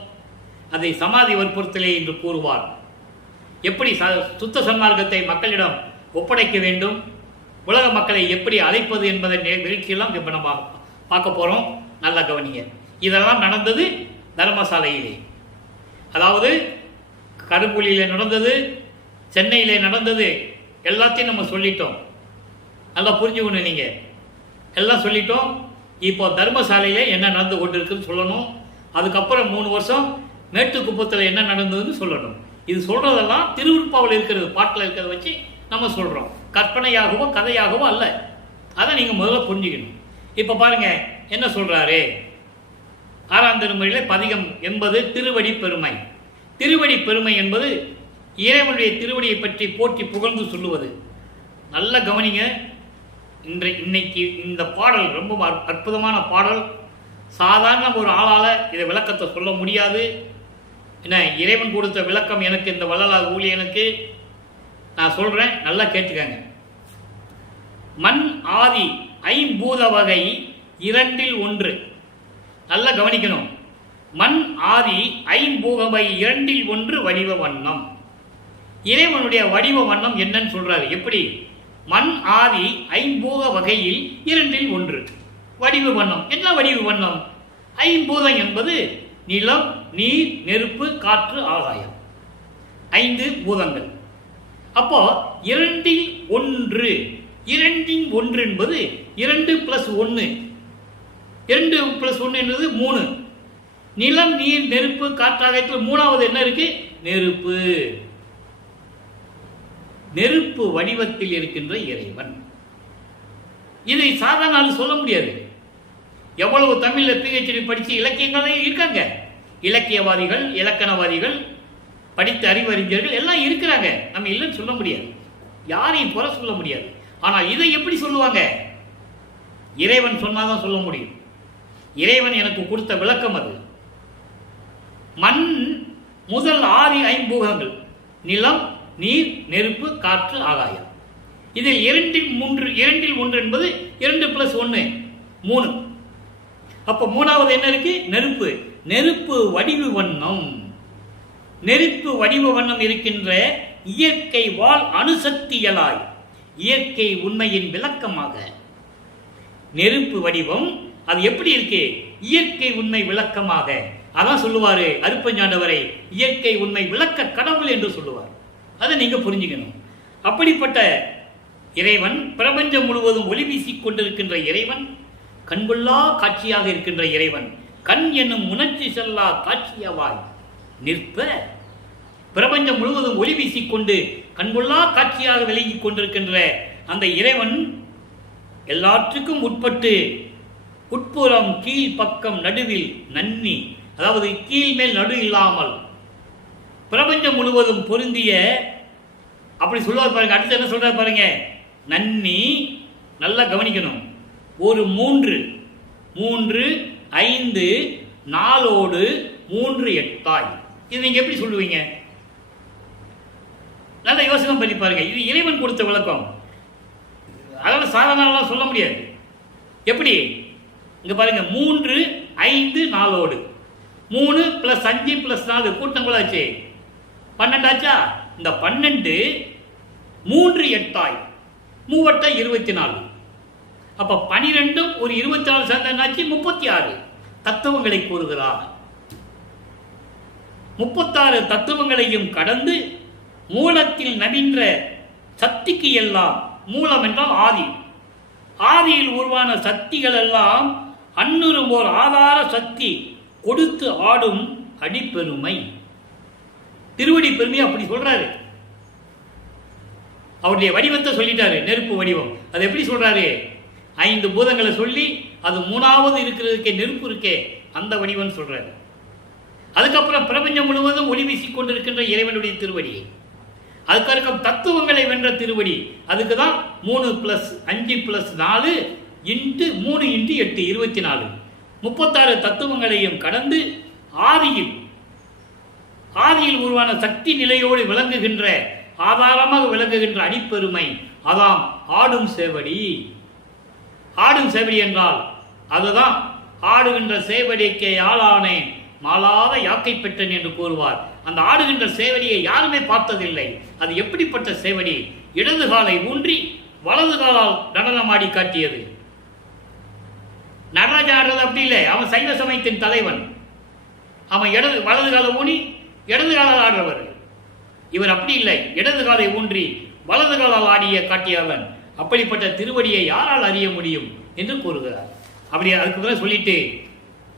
அதை சமாதி வற்புறுத்தலே என்று கூறுவார். எப்படி சுத்த சன்மார்க்கத்தை மக்களிடம் ஒப்படைக்க வேண்டும், உலக மக்களை எப்படி அழைப்பது என்பதை நிகழ்ச்சியெல்லாம் இப்போ நம்ம பார்க்க போகிறோம். நல்ல கவனிங்க. இதெல்லாம் நடந்தது தர்மசாலையிலே. அதாவது கரும்புலியிலே நடந்தது, சென்னையிலே நடந்தது, எல்லாத்தையும் நம்ம சொல்லிட்டோம். நல்லா புரிஞ்சுக்கணும். நீங்கள் எல்லாம் சொல்லிட்டோம். இப்போ தர்மசாலையில் என்ன நடந்து கொண்டிருக்குன்னு சொல்லணும். அதுக்கப்புறம் 3 வருஷம் மேட்டுக்குப்பத்தில் என்ன நடந்ததுன்னு சொல்லணும். இது சொல்றதெல்லாம் திருவிருப்பாவில் இருக்கிறது, பாட்டில் இருக்கிறத வச்சு நம்ம சொல்றோம். கற்பனையாகவோ கதையாகவோ அல்ல. அதை நீங்க முதல்ல புரிஞ்சுக்கணும். இப்ப பாருங்க என்ன சொல்றாரு. 6ஆம் திருமுறையில பதிகம் என்பது திருவடி பெருமை. திருவடி பெருமை என்பது இறைவனுடைய திருவடியை பற்றி போற்றி புகழ்ந்து சொல்லுவது. நல்ல கவனிங்க. இன்னைக்கு இந்த பாடல் ரொம்ப அற்புதமான பாடல். சாதாரண ஒரு ஆளால இதை விளக்கத்தை சொல்ல முடியாது. என்ன, இறைவன் கொடுத்த விளக்கம் எனக்கு, இந்த வள்ளலார் ஊழியனுக்கு நான் சொல்றேன், நல்லா கேட்டுக்கங்க. மண் ஆதி ஐம்பூத வகை 2ல் 1. நல்லா கவனிக்கணும். மண் ஆதி ஐம்பூகவை 2ல் 1 வடிவ வண்ணம். இறைவனுடைய வடிவ வண்ணம் என்னன்னு சொல்றாரு. எப்படி? மண் ஆதி ஐம்பூக வகையில் 2ல் 1 வடிவ வண்ணம். என்ன வடிவ வண்ணம்? ஐம்பூதம் என்பது நிலம், நீர், நெருப்பு, காற்று, ஆகாயம். 5 பூதங்கள். அப்போ 2ல் 1. 2ன் 1 என்பது 2 + 1. 2 + 1 என்பது 3. நிலம், நீர், நெருப்பு, காற்றாகத்தில் 3வது என்ன இருக்கு? நெருப்பு. நெருப்பு வடிவத்தில் இருக்கின்ற இறைவன். இதை சாதாரண சொல்ல முடியாது. எவ்வளவு தமிழ்ல PhD படிச்சு இலக்கியங்களே இருக்காங்க. இலக்கியவாதிகள், இலக்கணவாதிகள், படித்த அறிவறிஞர்கள் எல்லாம் இருக்கிறாங்க. நம்ம இல்லைன்னு சொல்ல முடியாது, யாரையும் குறை சொல்ல முடியாது. ஆனால் இதை எப்படி சொல்லுவாங்க? இறைவன் சொன்னாதான் சொல்ல முடியும். இறைவன் எனக்கு கொடுத்த விளக்கம் அது. மண் முதல் 6 ஐம்பூகங்கள், நிலம், நீர், நெருப்பு, காற்று, ஆகாயம். இதில் 2ல் 1 என்பது 2 + 1 3. அப்ப 3வது என்ன இருக்கு? நெருப்பு. நெருப்பு வடிவு வண்ணம். நெருப்பு வடிவ வண்ணம் இருக்கின்ற இயற்கை வாழ் அணுசக்தியலாய் இயற்கை உண்மையின் விளக்கமாக நெருப்பு வடிவம். அது எப்படி இருக்கு? இயற்கை உண்மை விளக்கமாக. அதான் சொல்லுவாரு அருப்பஞ்சாண்டவரை, இயற்கை உண்மை விளக்க கடவுள் என்று சொல்லுவார். அதை நீங்க புரிஞ்சுக்கணும். அப்படிப்பட்ட இறைவன், பிரபஞ்சம் முழுவதும் ஒளி வீசிக் கொண்டிருக்கின்ற இறைவன், கண்கொள்ளா காட்சியாக இருக்கின்ற இறைவன், கண் என்னும் உணர்ச்சி செல்லா காட்சியவாய் நிற்ப பிரபஞ்சம் முழுவதும் ஒளி வீசிக்கொண்டு கண்கொள்ளா காட்சியாக விளங்கிக் கொண்டிருக்கின்ற அந்த இறைவன் எல்லாற்றுக்கும் உட்பட்டு உட்புறம் கீழ் பக்கம் நடுவில் நன்னி, அதாவது கீழ் மேல் நடு இல்லாமல் பிரபஞ்சம் முழுவதும் பொருந்திய, அப்படி சொல்லுவார் பாருங்க. அடுத்து என்ன சொல்றாரு பாருங்க, நன்னி. நல்லா கவனிக்கணும். ஒரு 3 3 5 4 3 8 இது நீங்க எப்படி சொல்லுவீங்க? நல்ல யோசனை பண்ணி பாருங்க. இது இறைவன் கொடுத்த விளக்கம். அதனால சாதாரண சொல்ல முடியாது. எப்படி? இங்க பாருங்க, 3 5 4 3 + 5 + 4 கூட்டம் கூட ஆச்சு 12 ஆச்சா? இந்த 12 3 8 3 24. அப்ப 12 ஒரு 24 சேர்ந்தாச்சு 36 தத்துவங்களை கூறுகிறார். 36 தத்துவங்களையும் கடந்து மூலத்தில் நவின்ற சக்திக்கு எல்லாம், மூலம் என்றால் ஆதி, ஆதியில் உருவான சக்திகள் எல்லாம் அன்னுறும் ஓர் ஆதார சக்தி கொடுத்து ஆடும் அடிப்பெருமை. திருவடி பெருமை அப்படி சொல்றாரு. அவருடைய வடிவத்தை சொல்லிட்டாரு, நெருப்பு வடிவம். அது எப்படி சொல்றாரு? 5 பூதங்களை சொல்லி அது 3வது இருக்கிறதுக்கே, நெருப்பு இருக்கே, அந்த வடிவம் சொல்றாரு. அதுக்கப்புறம் பிரபஞ்சம் முழுவதும் ஒளி வீசிக் கொண்டிருக்கின்ற இறைவனுடைய திருவடி, அதுக்கு தத்துவங்களை வென்ற திருவடி, அதுக்கு தான் 3 + 5 + 4 × 3 × 8 24 36 தத்துவங்களையும் கடந்து ஆதியில் உருவான சக்தி நிலையோடு விளங்குகின்ற, ஆதாரமாக விளங்குகின்ற அடிப்பெருமை, அதாம் ஆடும் சேவடி. ஆடும் சேவடி என்றால் அதுதான் ஆடுகின்ற சேவடிக்கே ஆளானேன் மாளாத யாக்கை பெற்றேன் என்று கூறுவார். அந்த ஆடுகின்ற சேவடியை யாருமே பார்த்ததில்லை. அது எப்படிப்பட்ட சேவடி? இடது காலை ஊன்றி வலது காலால் நடனமாடி காட்டியது. நடராஜன் ஆடுறது அப்படி இல்லை, அவன் சைவ சமயத்தின் தலைவன். அவன் வலது காலை ஊனி இடது காலால் ஆடுறவர். இவர் அப்படி இல்லை, இடது காலை ஊன்றி வலது காலால் ஆடிய காட்டியவன். அப்படிப்பட்ட திருவடியை யாரால் அறிய முடியும் என்று கூறுகிறார். அப்படி அதுக்கு சொல்லிட்டு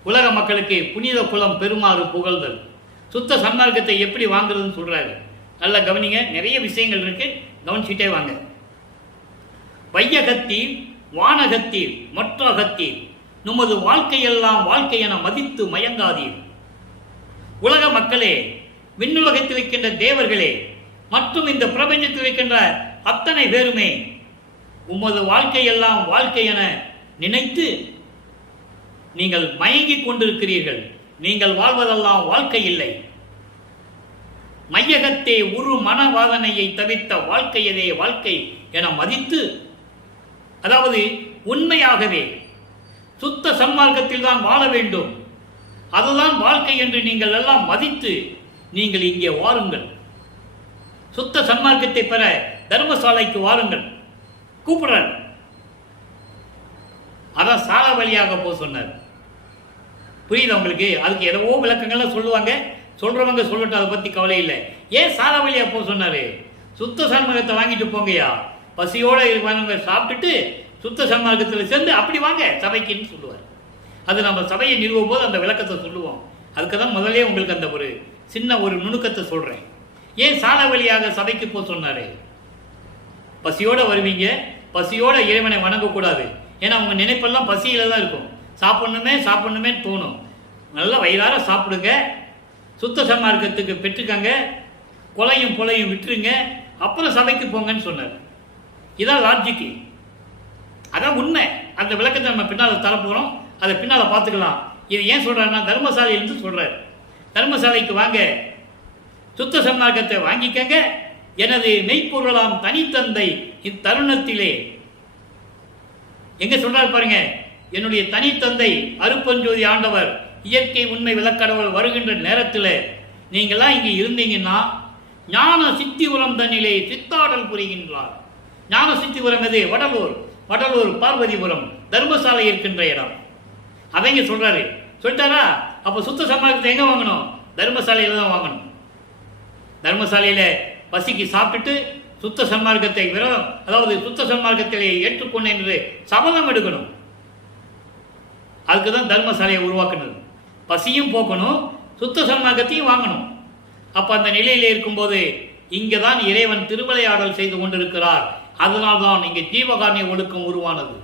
உலக மக்களுக்கு புனித குலம் பெருமாறு புகழ்தல், சுத்த சன்மார்க்கத்தை எப்படி வாங்குறதுன்னு சொல்றாரு. நல்லா கவனிங்க, நிறைய விஷயங்கள் இருக்கு, கவனிச்சுட்டே வாங்க. வையகத்தீர் வானகத்தீர் மொற்றகத்தீர் நமது வாழ்க்கையெல்லாம் வாழ்க்கை என மதித்து மயங்காதீர். உலக மக்களே, விண்ணுலகத்தில் இருக்கின்ற தேவர்களே மற்றும் இந்த பிரபஞ்சத்தில் இருக்கின்ற அத்தனை பேருமே உமது வாழ்க்கையெல்லாம் வாழ்க்கை என நினைத்து நீங்கள் மயங்கிக் கொண்டிருக்கிறீர்கள். நீங்கள் வாழ்வதெல்லாம் வாழ்க்கை இல்லை. மையகத்தே உரு மனவாதனையை தவிர்த்த வாழ்க்கையதே வாழ்க்கை என மதித்து, அதாவது உண்மையாகவே சுத்த சன்மார்க்கத்தில் தான் வாழ வேண்டும், அதுதான் வாழ்க்கை என்று நீங்கள் எல்லாம் மதித்து நீங்கள் இங்கே வாருங்கள். சுத்த சன்மார்க்கத்தை பெற தர்மசாலைக்கு வாருங்கள், கூப்பிடுறார். அதான் சால வழியாக போக சொன்னார். புரியுது உங்களுக்கு? அதுக்கு எதவோ விளக்கங்கள்லாம் சொல்லுவாங்க, சொல்றவங்க சொல்லட்டும், அதை பத்தி கவலை இல்லை. ஏன் சால வழியா போக சொன்னாரு? சுத்த சன்மார்க்கத்தை வாங்கிட்டு போங்கயா, பசியோட இருப்பாங்க, சாப்பிட்டுட்டு சுத்த சன்மார்க்கத்தில் சேர்ந்து அப்படி வாங்க சபைக்குன்னு சொல்லுவார். அது நம்ம சபையை நிறுவும் போது அந்த விளக்கத்தை சொல்லுவோம். அதுக்கு தான் முதலே உங்களுக்கு அந்த ஒரு சின்ன ஒரு நுணுக்கத்தை சொல்றேன். ஏன் சால வழியாக சபைக்கு போக சொன்னாரு? பசியோட வருவீங்க, பசியோட இறைவனை வணங்கக்கூடாது. ஏன்னா உங்க நினைப்பெல்லாம் பசியில தான் இருக்கும். சாப்பிடணுமே தோணும். நல்லா வயிறார சாப்பிடுங்க, சுத்த சன்மார்க்கத்துக்கு பெற்றுக்கங்க, கொலையும் கொலையும் விட்டுருங்க, அப்புறம் சபைக்கு போங்கன்னு சொன்னார். இதான் லாஜிக்கு, அதான் உண்மை. அந்த விளக்கத்தை நம்ம பின்னால் தரப்போகிறோம், அதை பின்னால் பார்த்துக்கலாம். இது ஏன் சொல்றாருன்னா தர்மசாலையிலிருந்து சொல்றாரு. தர்மசாலைக்கு வாங்க, சுத்த சன்மார்க்கத்தை வாங்கிக்கங்க, எனது மெய்ப்பொருளாம் தனித்தந்தை இத்தருணத்திலே எங்க சொல்றாரு பாருங்க, என்னுடைய தனித்தந்தை அருப்பஞ்சோதி ஆண்டவர் இயற்கை உண்மை விளக்கடவுள் வருகின்ற நேரத்தில் நீங்களாம் இங்கே இருந்தீங்கன்னா ஞான சித்திபுரம் தன்னிலே சித்தாடல் புரிகின்றார். ஞான சித்திபுரம் எது? வடலூர் பார்வதிபுரம் தர்மசாலை இருக்கின்ற இடம். அவங்க சொல்றாரு. சொல்லிட்டாரா? அப்ப சுத்த சன்மார்க்கத்தை எங்க வாங்கணும்? தர்மசாலையில தான் வாங்கணும். தர்மசாலையில பசிக்கு சாப்பிட்டுட்டு சுத்த சன்மார்க்கத்தை அதாவது சுத்த சன்மார்க்கத்திலே ஏற்றுக்கொண்டேன் என்று சபதம் எடுக்கணும். அதுக்கு தான் தர்மசாலையை உருவாக்குனது. பசியும் போக்கணும், சுத்த சன்மார்க்கத்தையும் வாங்கணும். அப்ப அந்த நிலையிலே இருக்கும்போது இங்கதான் இறைவன் திருவிளையாடல் செய்து கொண்டிருக்கிறார். அதனால்தான் இங்கே ஜீவகாருண்ய ஒழுக்கம் உருவானது.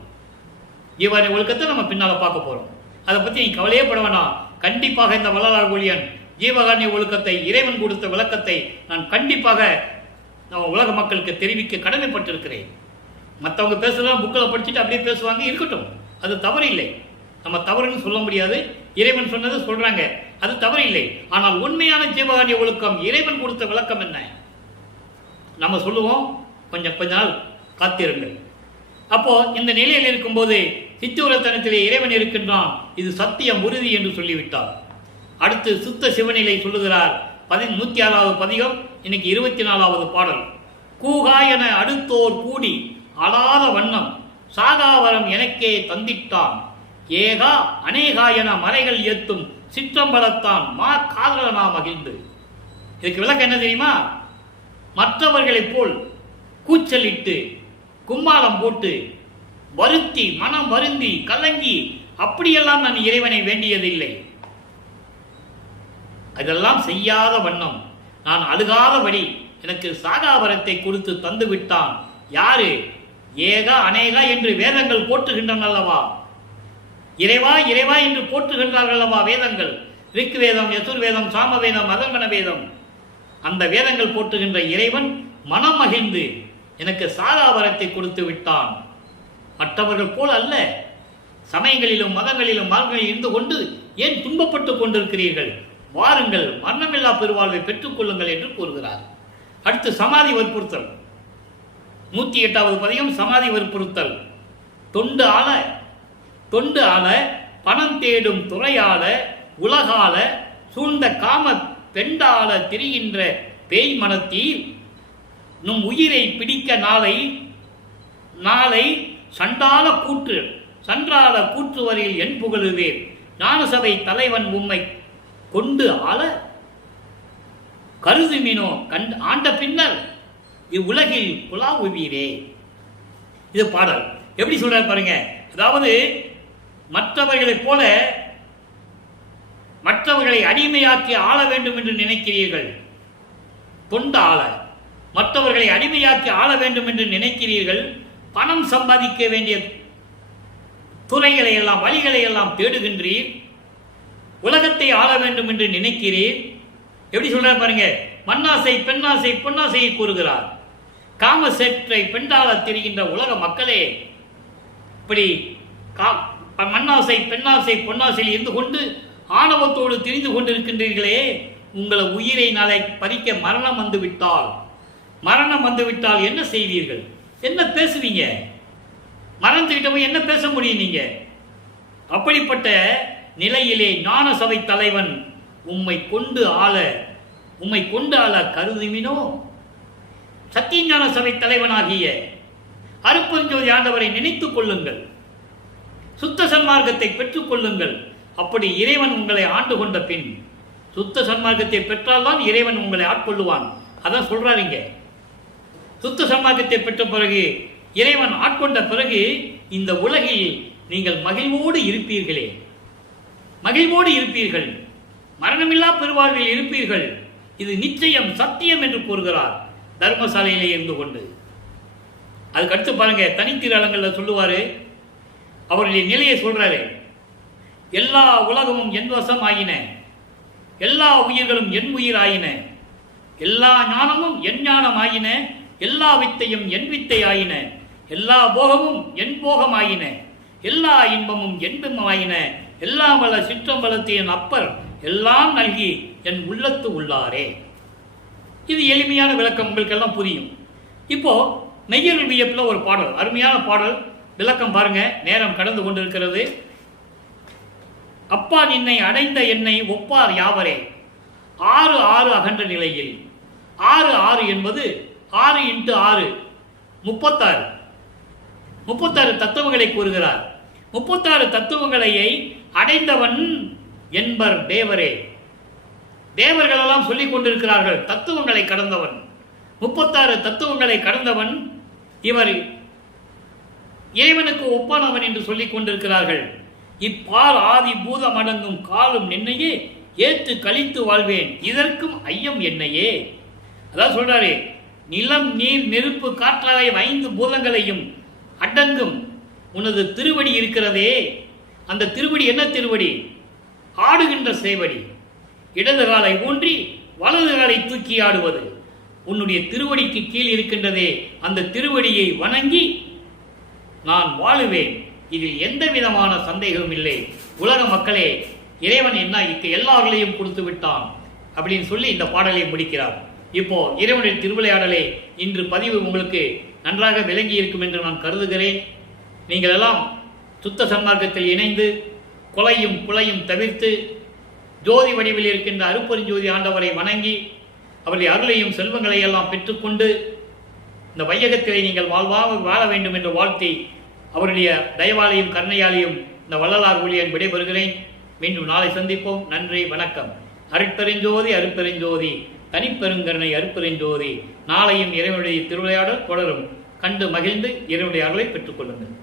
ஜீவகாருண்ய ஒழுக்கத்தை நம்ம பின்னால பார்க்க போறோம். அதை பத்தி நீ கவலையே பட வேணாம். கண்டிப்பாக இந்த வள்ளலார் ஊழியன் ஜீவகாருண்ய ஒழுக்கத்தை, இறைவன் கொடுத்த விளக்கத்தை நான் கண்டிப்பாக நம்ம உலக மக்களுக்கு தெரிவிக்க கடமைப்பட்டிருக்கிறேன். மற்றவங்க பேசுறதெல்லாம் புக்கில் படிச்சுட்டு அப்படியே பேசுவாங்க, இருக்கட்டும், அது தவறு இல்லை. நம்ம தவறுன்னு சொல்ல முடியாது. இறைவன் சொன்னதை சொல்றாங்க, அது தவறு இல்லை. ஆனால் உண்மையான ஜீவகாருண்ய ஒழுக்கம், இறைவன் கொடுத்த விளக்கம் என்ன நம்ம சொல்லுவோம். கொஞ்ச நாள் காத்திருங்கள். அப்போ இந்த நிலையில் இருக்கும்போது சித்தூரத்தனத்திலே இறைவன் இருக்கின்றான், இது சத்தியம் உறுதி என்று சொல்லிவிட்டார். அடுத்து சுத்த சிவநிலை சொல்லுகிறார். 106வது பதிகம், இன்னைக்கு 24வது பாடல். கூகா என அடுத்தோர் கூடி அழாத வண்ணம் சாகாவரம் எனக்கே தந்திட்டான், ஏகா அநேகா என மறைகள் ஏத்தும் சிற்றம்பலத்தான் மா காதலனா மகிழ்ந்து. இதுக்கு விளக்கம் என்ன தெரியுமா? மற்றவர்களைப் போல் கூச்சலிட்டு கும்மாளம் போட்டு வருத்தி மனம் வருந்தி கலங்கி அப்படியெல்லாம் நான் இறைவனை வேண்டியதில்லை. அதெல்லாம் செய்யாத வண்ணம் நான் அழுகாதபடி எனக்கு சாகாவரத்தை கொடுத்து தந்து விட்டான். யாரு? ஏகா அநேகா என்று வேதங்கள் போற்றுகின்றன அல்லவா? இறைவா இறைவா என்று போற்றுகின்றார்கள் அல்லவா வேதங்கள். ரிக் வேதம், யசுர் வேதம், சாம வேதம், அதர்வன வேதம். அந்த வேதங்கள் போற்றுகின்ற இறைவன் மனம் மகிழ்ந்து எனக்கு சாகாவரத்தை கொடுத்து விட்டான். மற்றவர்கள் போல் அல்ல. சமயங்களிலும் மதங்களிலும் மார்களில் இருந்து கொண்டு ஏன் துன்பப்பட்டு கொண்டிருக்கிறீர்கள்? வாருங்கள், மரணமில்லா பெருவாழ்வை பெற்றுக் கொள்ளுங்கள் என்று கூறுகிறார். அடுத்து சமாதி வற்புறுத்தல். 108வது பதிகம் சமாதி வற்புறுத்தல். தொண்டு ஆள பணம் தேடும் துறையாள உலகால சூழ்ந்த காம பெண்டாள திரிகின்ற பேய் மனத்தில் நும் உயிரை பிடிக்க நாளை சண்டால கூற்று வரையில் என் புகழுவேன். ஞானசபை தலைவன் உம்மை கொண்டு ஆள கருதுமினோ ஆண்ட பின்னர் இவ்வுலகில் புலாவுவீரே. இது பாடல். எப்படி சொல்றாரு பாருங்க. அதாவது மற்றவர்களைப் போல மற்றவர்களை அடிமையாக்கி ஆள வேண்டும் என்று நினைக்கிறீர்கள். தொண்டு ஆள மற்றவர்களை அடிமையாக்கி ஆள வேண்டும் என்று நினைக்கிறீர்கள். பணம் சம்பாதிக்க வேண்டிய துறைகளை எல்லாம் வழிகளை எல்லாம் தேடுகின்றீர். உலகத்தை ஆள வேண்டும் என்று நினைக்கிறீர். எப்படி சொல்றாரு பாருங்க. மண்ணாசை பெண்ணாசை பொன்னாசையை கூறுகிறார். காம சேற்றை பெண்டாள திரிகின்ற உலக மக்களே, இப்படி மண்ணாசை பெண்ணாசை பொன்னாசையில் இருந்து கொண்டு ஆணவத்தோடு திரிந்து கொண்டிருக்கின்றீர்களே, உங்களை உயிரை நாளை பறிக்க மரணம் வந்துவிட்டால் என்ன செய்வீர்கள்? என்ன பேசுவீங்க? மறந்துகிட்ட போய் என்ன பேச முடியும் நீங்க? அப்படிப்பட்ட நிலையிலே ஞான சபை தலைவன் உம்மை கொண்டு ஆள கருதுமினோ. சத்தியஞான சபை தலைவனாகிய அருப்பெருஞ்சோதி ஆண்டவரை நினைத்துக் கொள்ளுங்கள். சுத்த சன்மார்க்கத்தை பெற்றுக் கொள்ளுங்கள். அப்படி இறைவன் உங்களை ஆண்டு கொண்ட பின், சுத்த சன்மார்க்கத்தை பெற்றால்தான் இறைவன் உங்களை ஆட்கொள்ளுவான். அதான் சொல்றாருங்க. சுத்த சன்மார்க்கத்தை பெற்ற பிறகு, இறைவன் ஆட்கொண்ட பிறகு இந்த உலகில் நீங்கள் மகிழ்வோடு இருப்பீர்கள். மரணமில்லா பெருவாழ்வில் இருப்பீர்கள். இது நிச்சயம் சத்தியம் என்று கூறுகிறார் தர்மசாலையிலே இருந்து கொண்டு. அதுக்கு அடுத்து பாருங்க, தனித்திரளங்களில் சொல்லுவாரு. அவருடைய நிலையை சொல்றாரு. எல்லா உலகமும் என் வசம் ஆயின, எல்லா உயிர்களும் என் உயிர் ஆயின, எல்லா ஞானமும் என் ஞானம் ஆயின, எல்லா வித்தையும் என் வித்தை ஆயின, எல்லா போகமும் என் போகம் ஆயின, எல்லா இன்பமும் என் பின்பம் ஆயின, எல்லா வள சிற்றம்பலத்து என் அப்பர் எல்லாம் நல்கி என் உள்ளத்து உள்ளாரே. இது எளிமையான விளக்கம், உங்களுக்கு எல்லாம் புரியும். இப்போ மெய்யருள் வியப்பில் ஒரு பாடல், அருமையான பாடல். விளக்கம் பாருங்க, நேரம் கடந்து கொண்டிருக்கிறது. அப்பா நின்னை அடைந்த என்னை ஒப்பார் யாவரே 6 அகன்ற நிலையில். 6 என்பது 6 × 6 36 தத்துவங்களை கூறுகிறார். 36 தத்துவங்களை அடைந்தவன் என்பர் தேவரே. தேவர்களெல்லாம் சொல்லிக் கொண்டிருக்கிறார்கள் தத்துவங்களை கடந்தவன். 36 தத்துவங்களை கடந்தவன் இவர் இறைவனுக்கு ஒப்பானவன் என்று சொல்லிக் கொண்டிருக்கிறார்கள். இப்பால் ஆதி பூதம் அடங்கும் காலும் நின்னையே ஏற்று கழித்து வாழ்வேன், இதற்கும் ஐயம் என்னையே. அதான் சொல்றாரு, நிலம் நீர் நெருப்பு காற்றாய 5 பூதங்களையும் அடங்கும் உனது திருவடி இருக்கிறதே. அந்த திருவடி என்ன திருவடி? ஆடுகின்ற சேவடி. இடது காலை ஊன்றி வலது காலை தூக்கி ஆடுவது உன்னுடைய திருவடிக்கு கீழ் இருக்கின்றதே. அந்த திருவடியை வணங்கி நான் வாழுவேன், இதில் எந்த விதமான சந்தேகமும் இல்லை. உலக மக்களே, இறைவன் என்ன எல்லார்களையும் கொடுத்து விட்டான் அப்படின்னு சொல்லி இந்த பாடலை முடிக்கிறார். இப்போ இறைவனுடைய திருவிளையாடலை இன்று பதிவு உங்களுக்கு நன்றாக விளங்கி இருக்கும் என்று நான் கருதுகிறேன். நீங்கள் எல்லாம் சுத்த சன்மார்க்கத்தில் இணைந்து கொலையும் குலையும் தவிர்த்து ஜோதி வடிவில் இருக்கின்ற அருப்பெருஞ்சோதி ஆண்டவரை வணங்கி அவருடைய அருளையும் செல்வங்களை எல்லாம் பெற்றுக்கொண்டு இந்த வையகத்திலே நீங்கள் வாழ வேண்டும் என்று வாழ்த்தி அவருடைய தயவாலையும் கருணையாலையும் இந்த வள்ளலார் ஊழியன் விடைபெறுகிறேன். மீண்டும் நாளை சந்திப்போம். நன்றி, வணக்கம். அருட்பெருஞ்சோதி அருட்பெருஞ்சோதி தனிப்பெருங்கருணை அருட்பெருஞ்சோதி. நாளையும் இறைவனுடைய திருவிளையாடல் தொடரும். கண்டு மகிழ்ந்து இறைவனுடைய அருளை பெற்றுக் கொள்ளுங்கள்.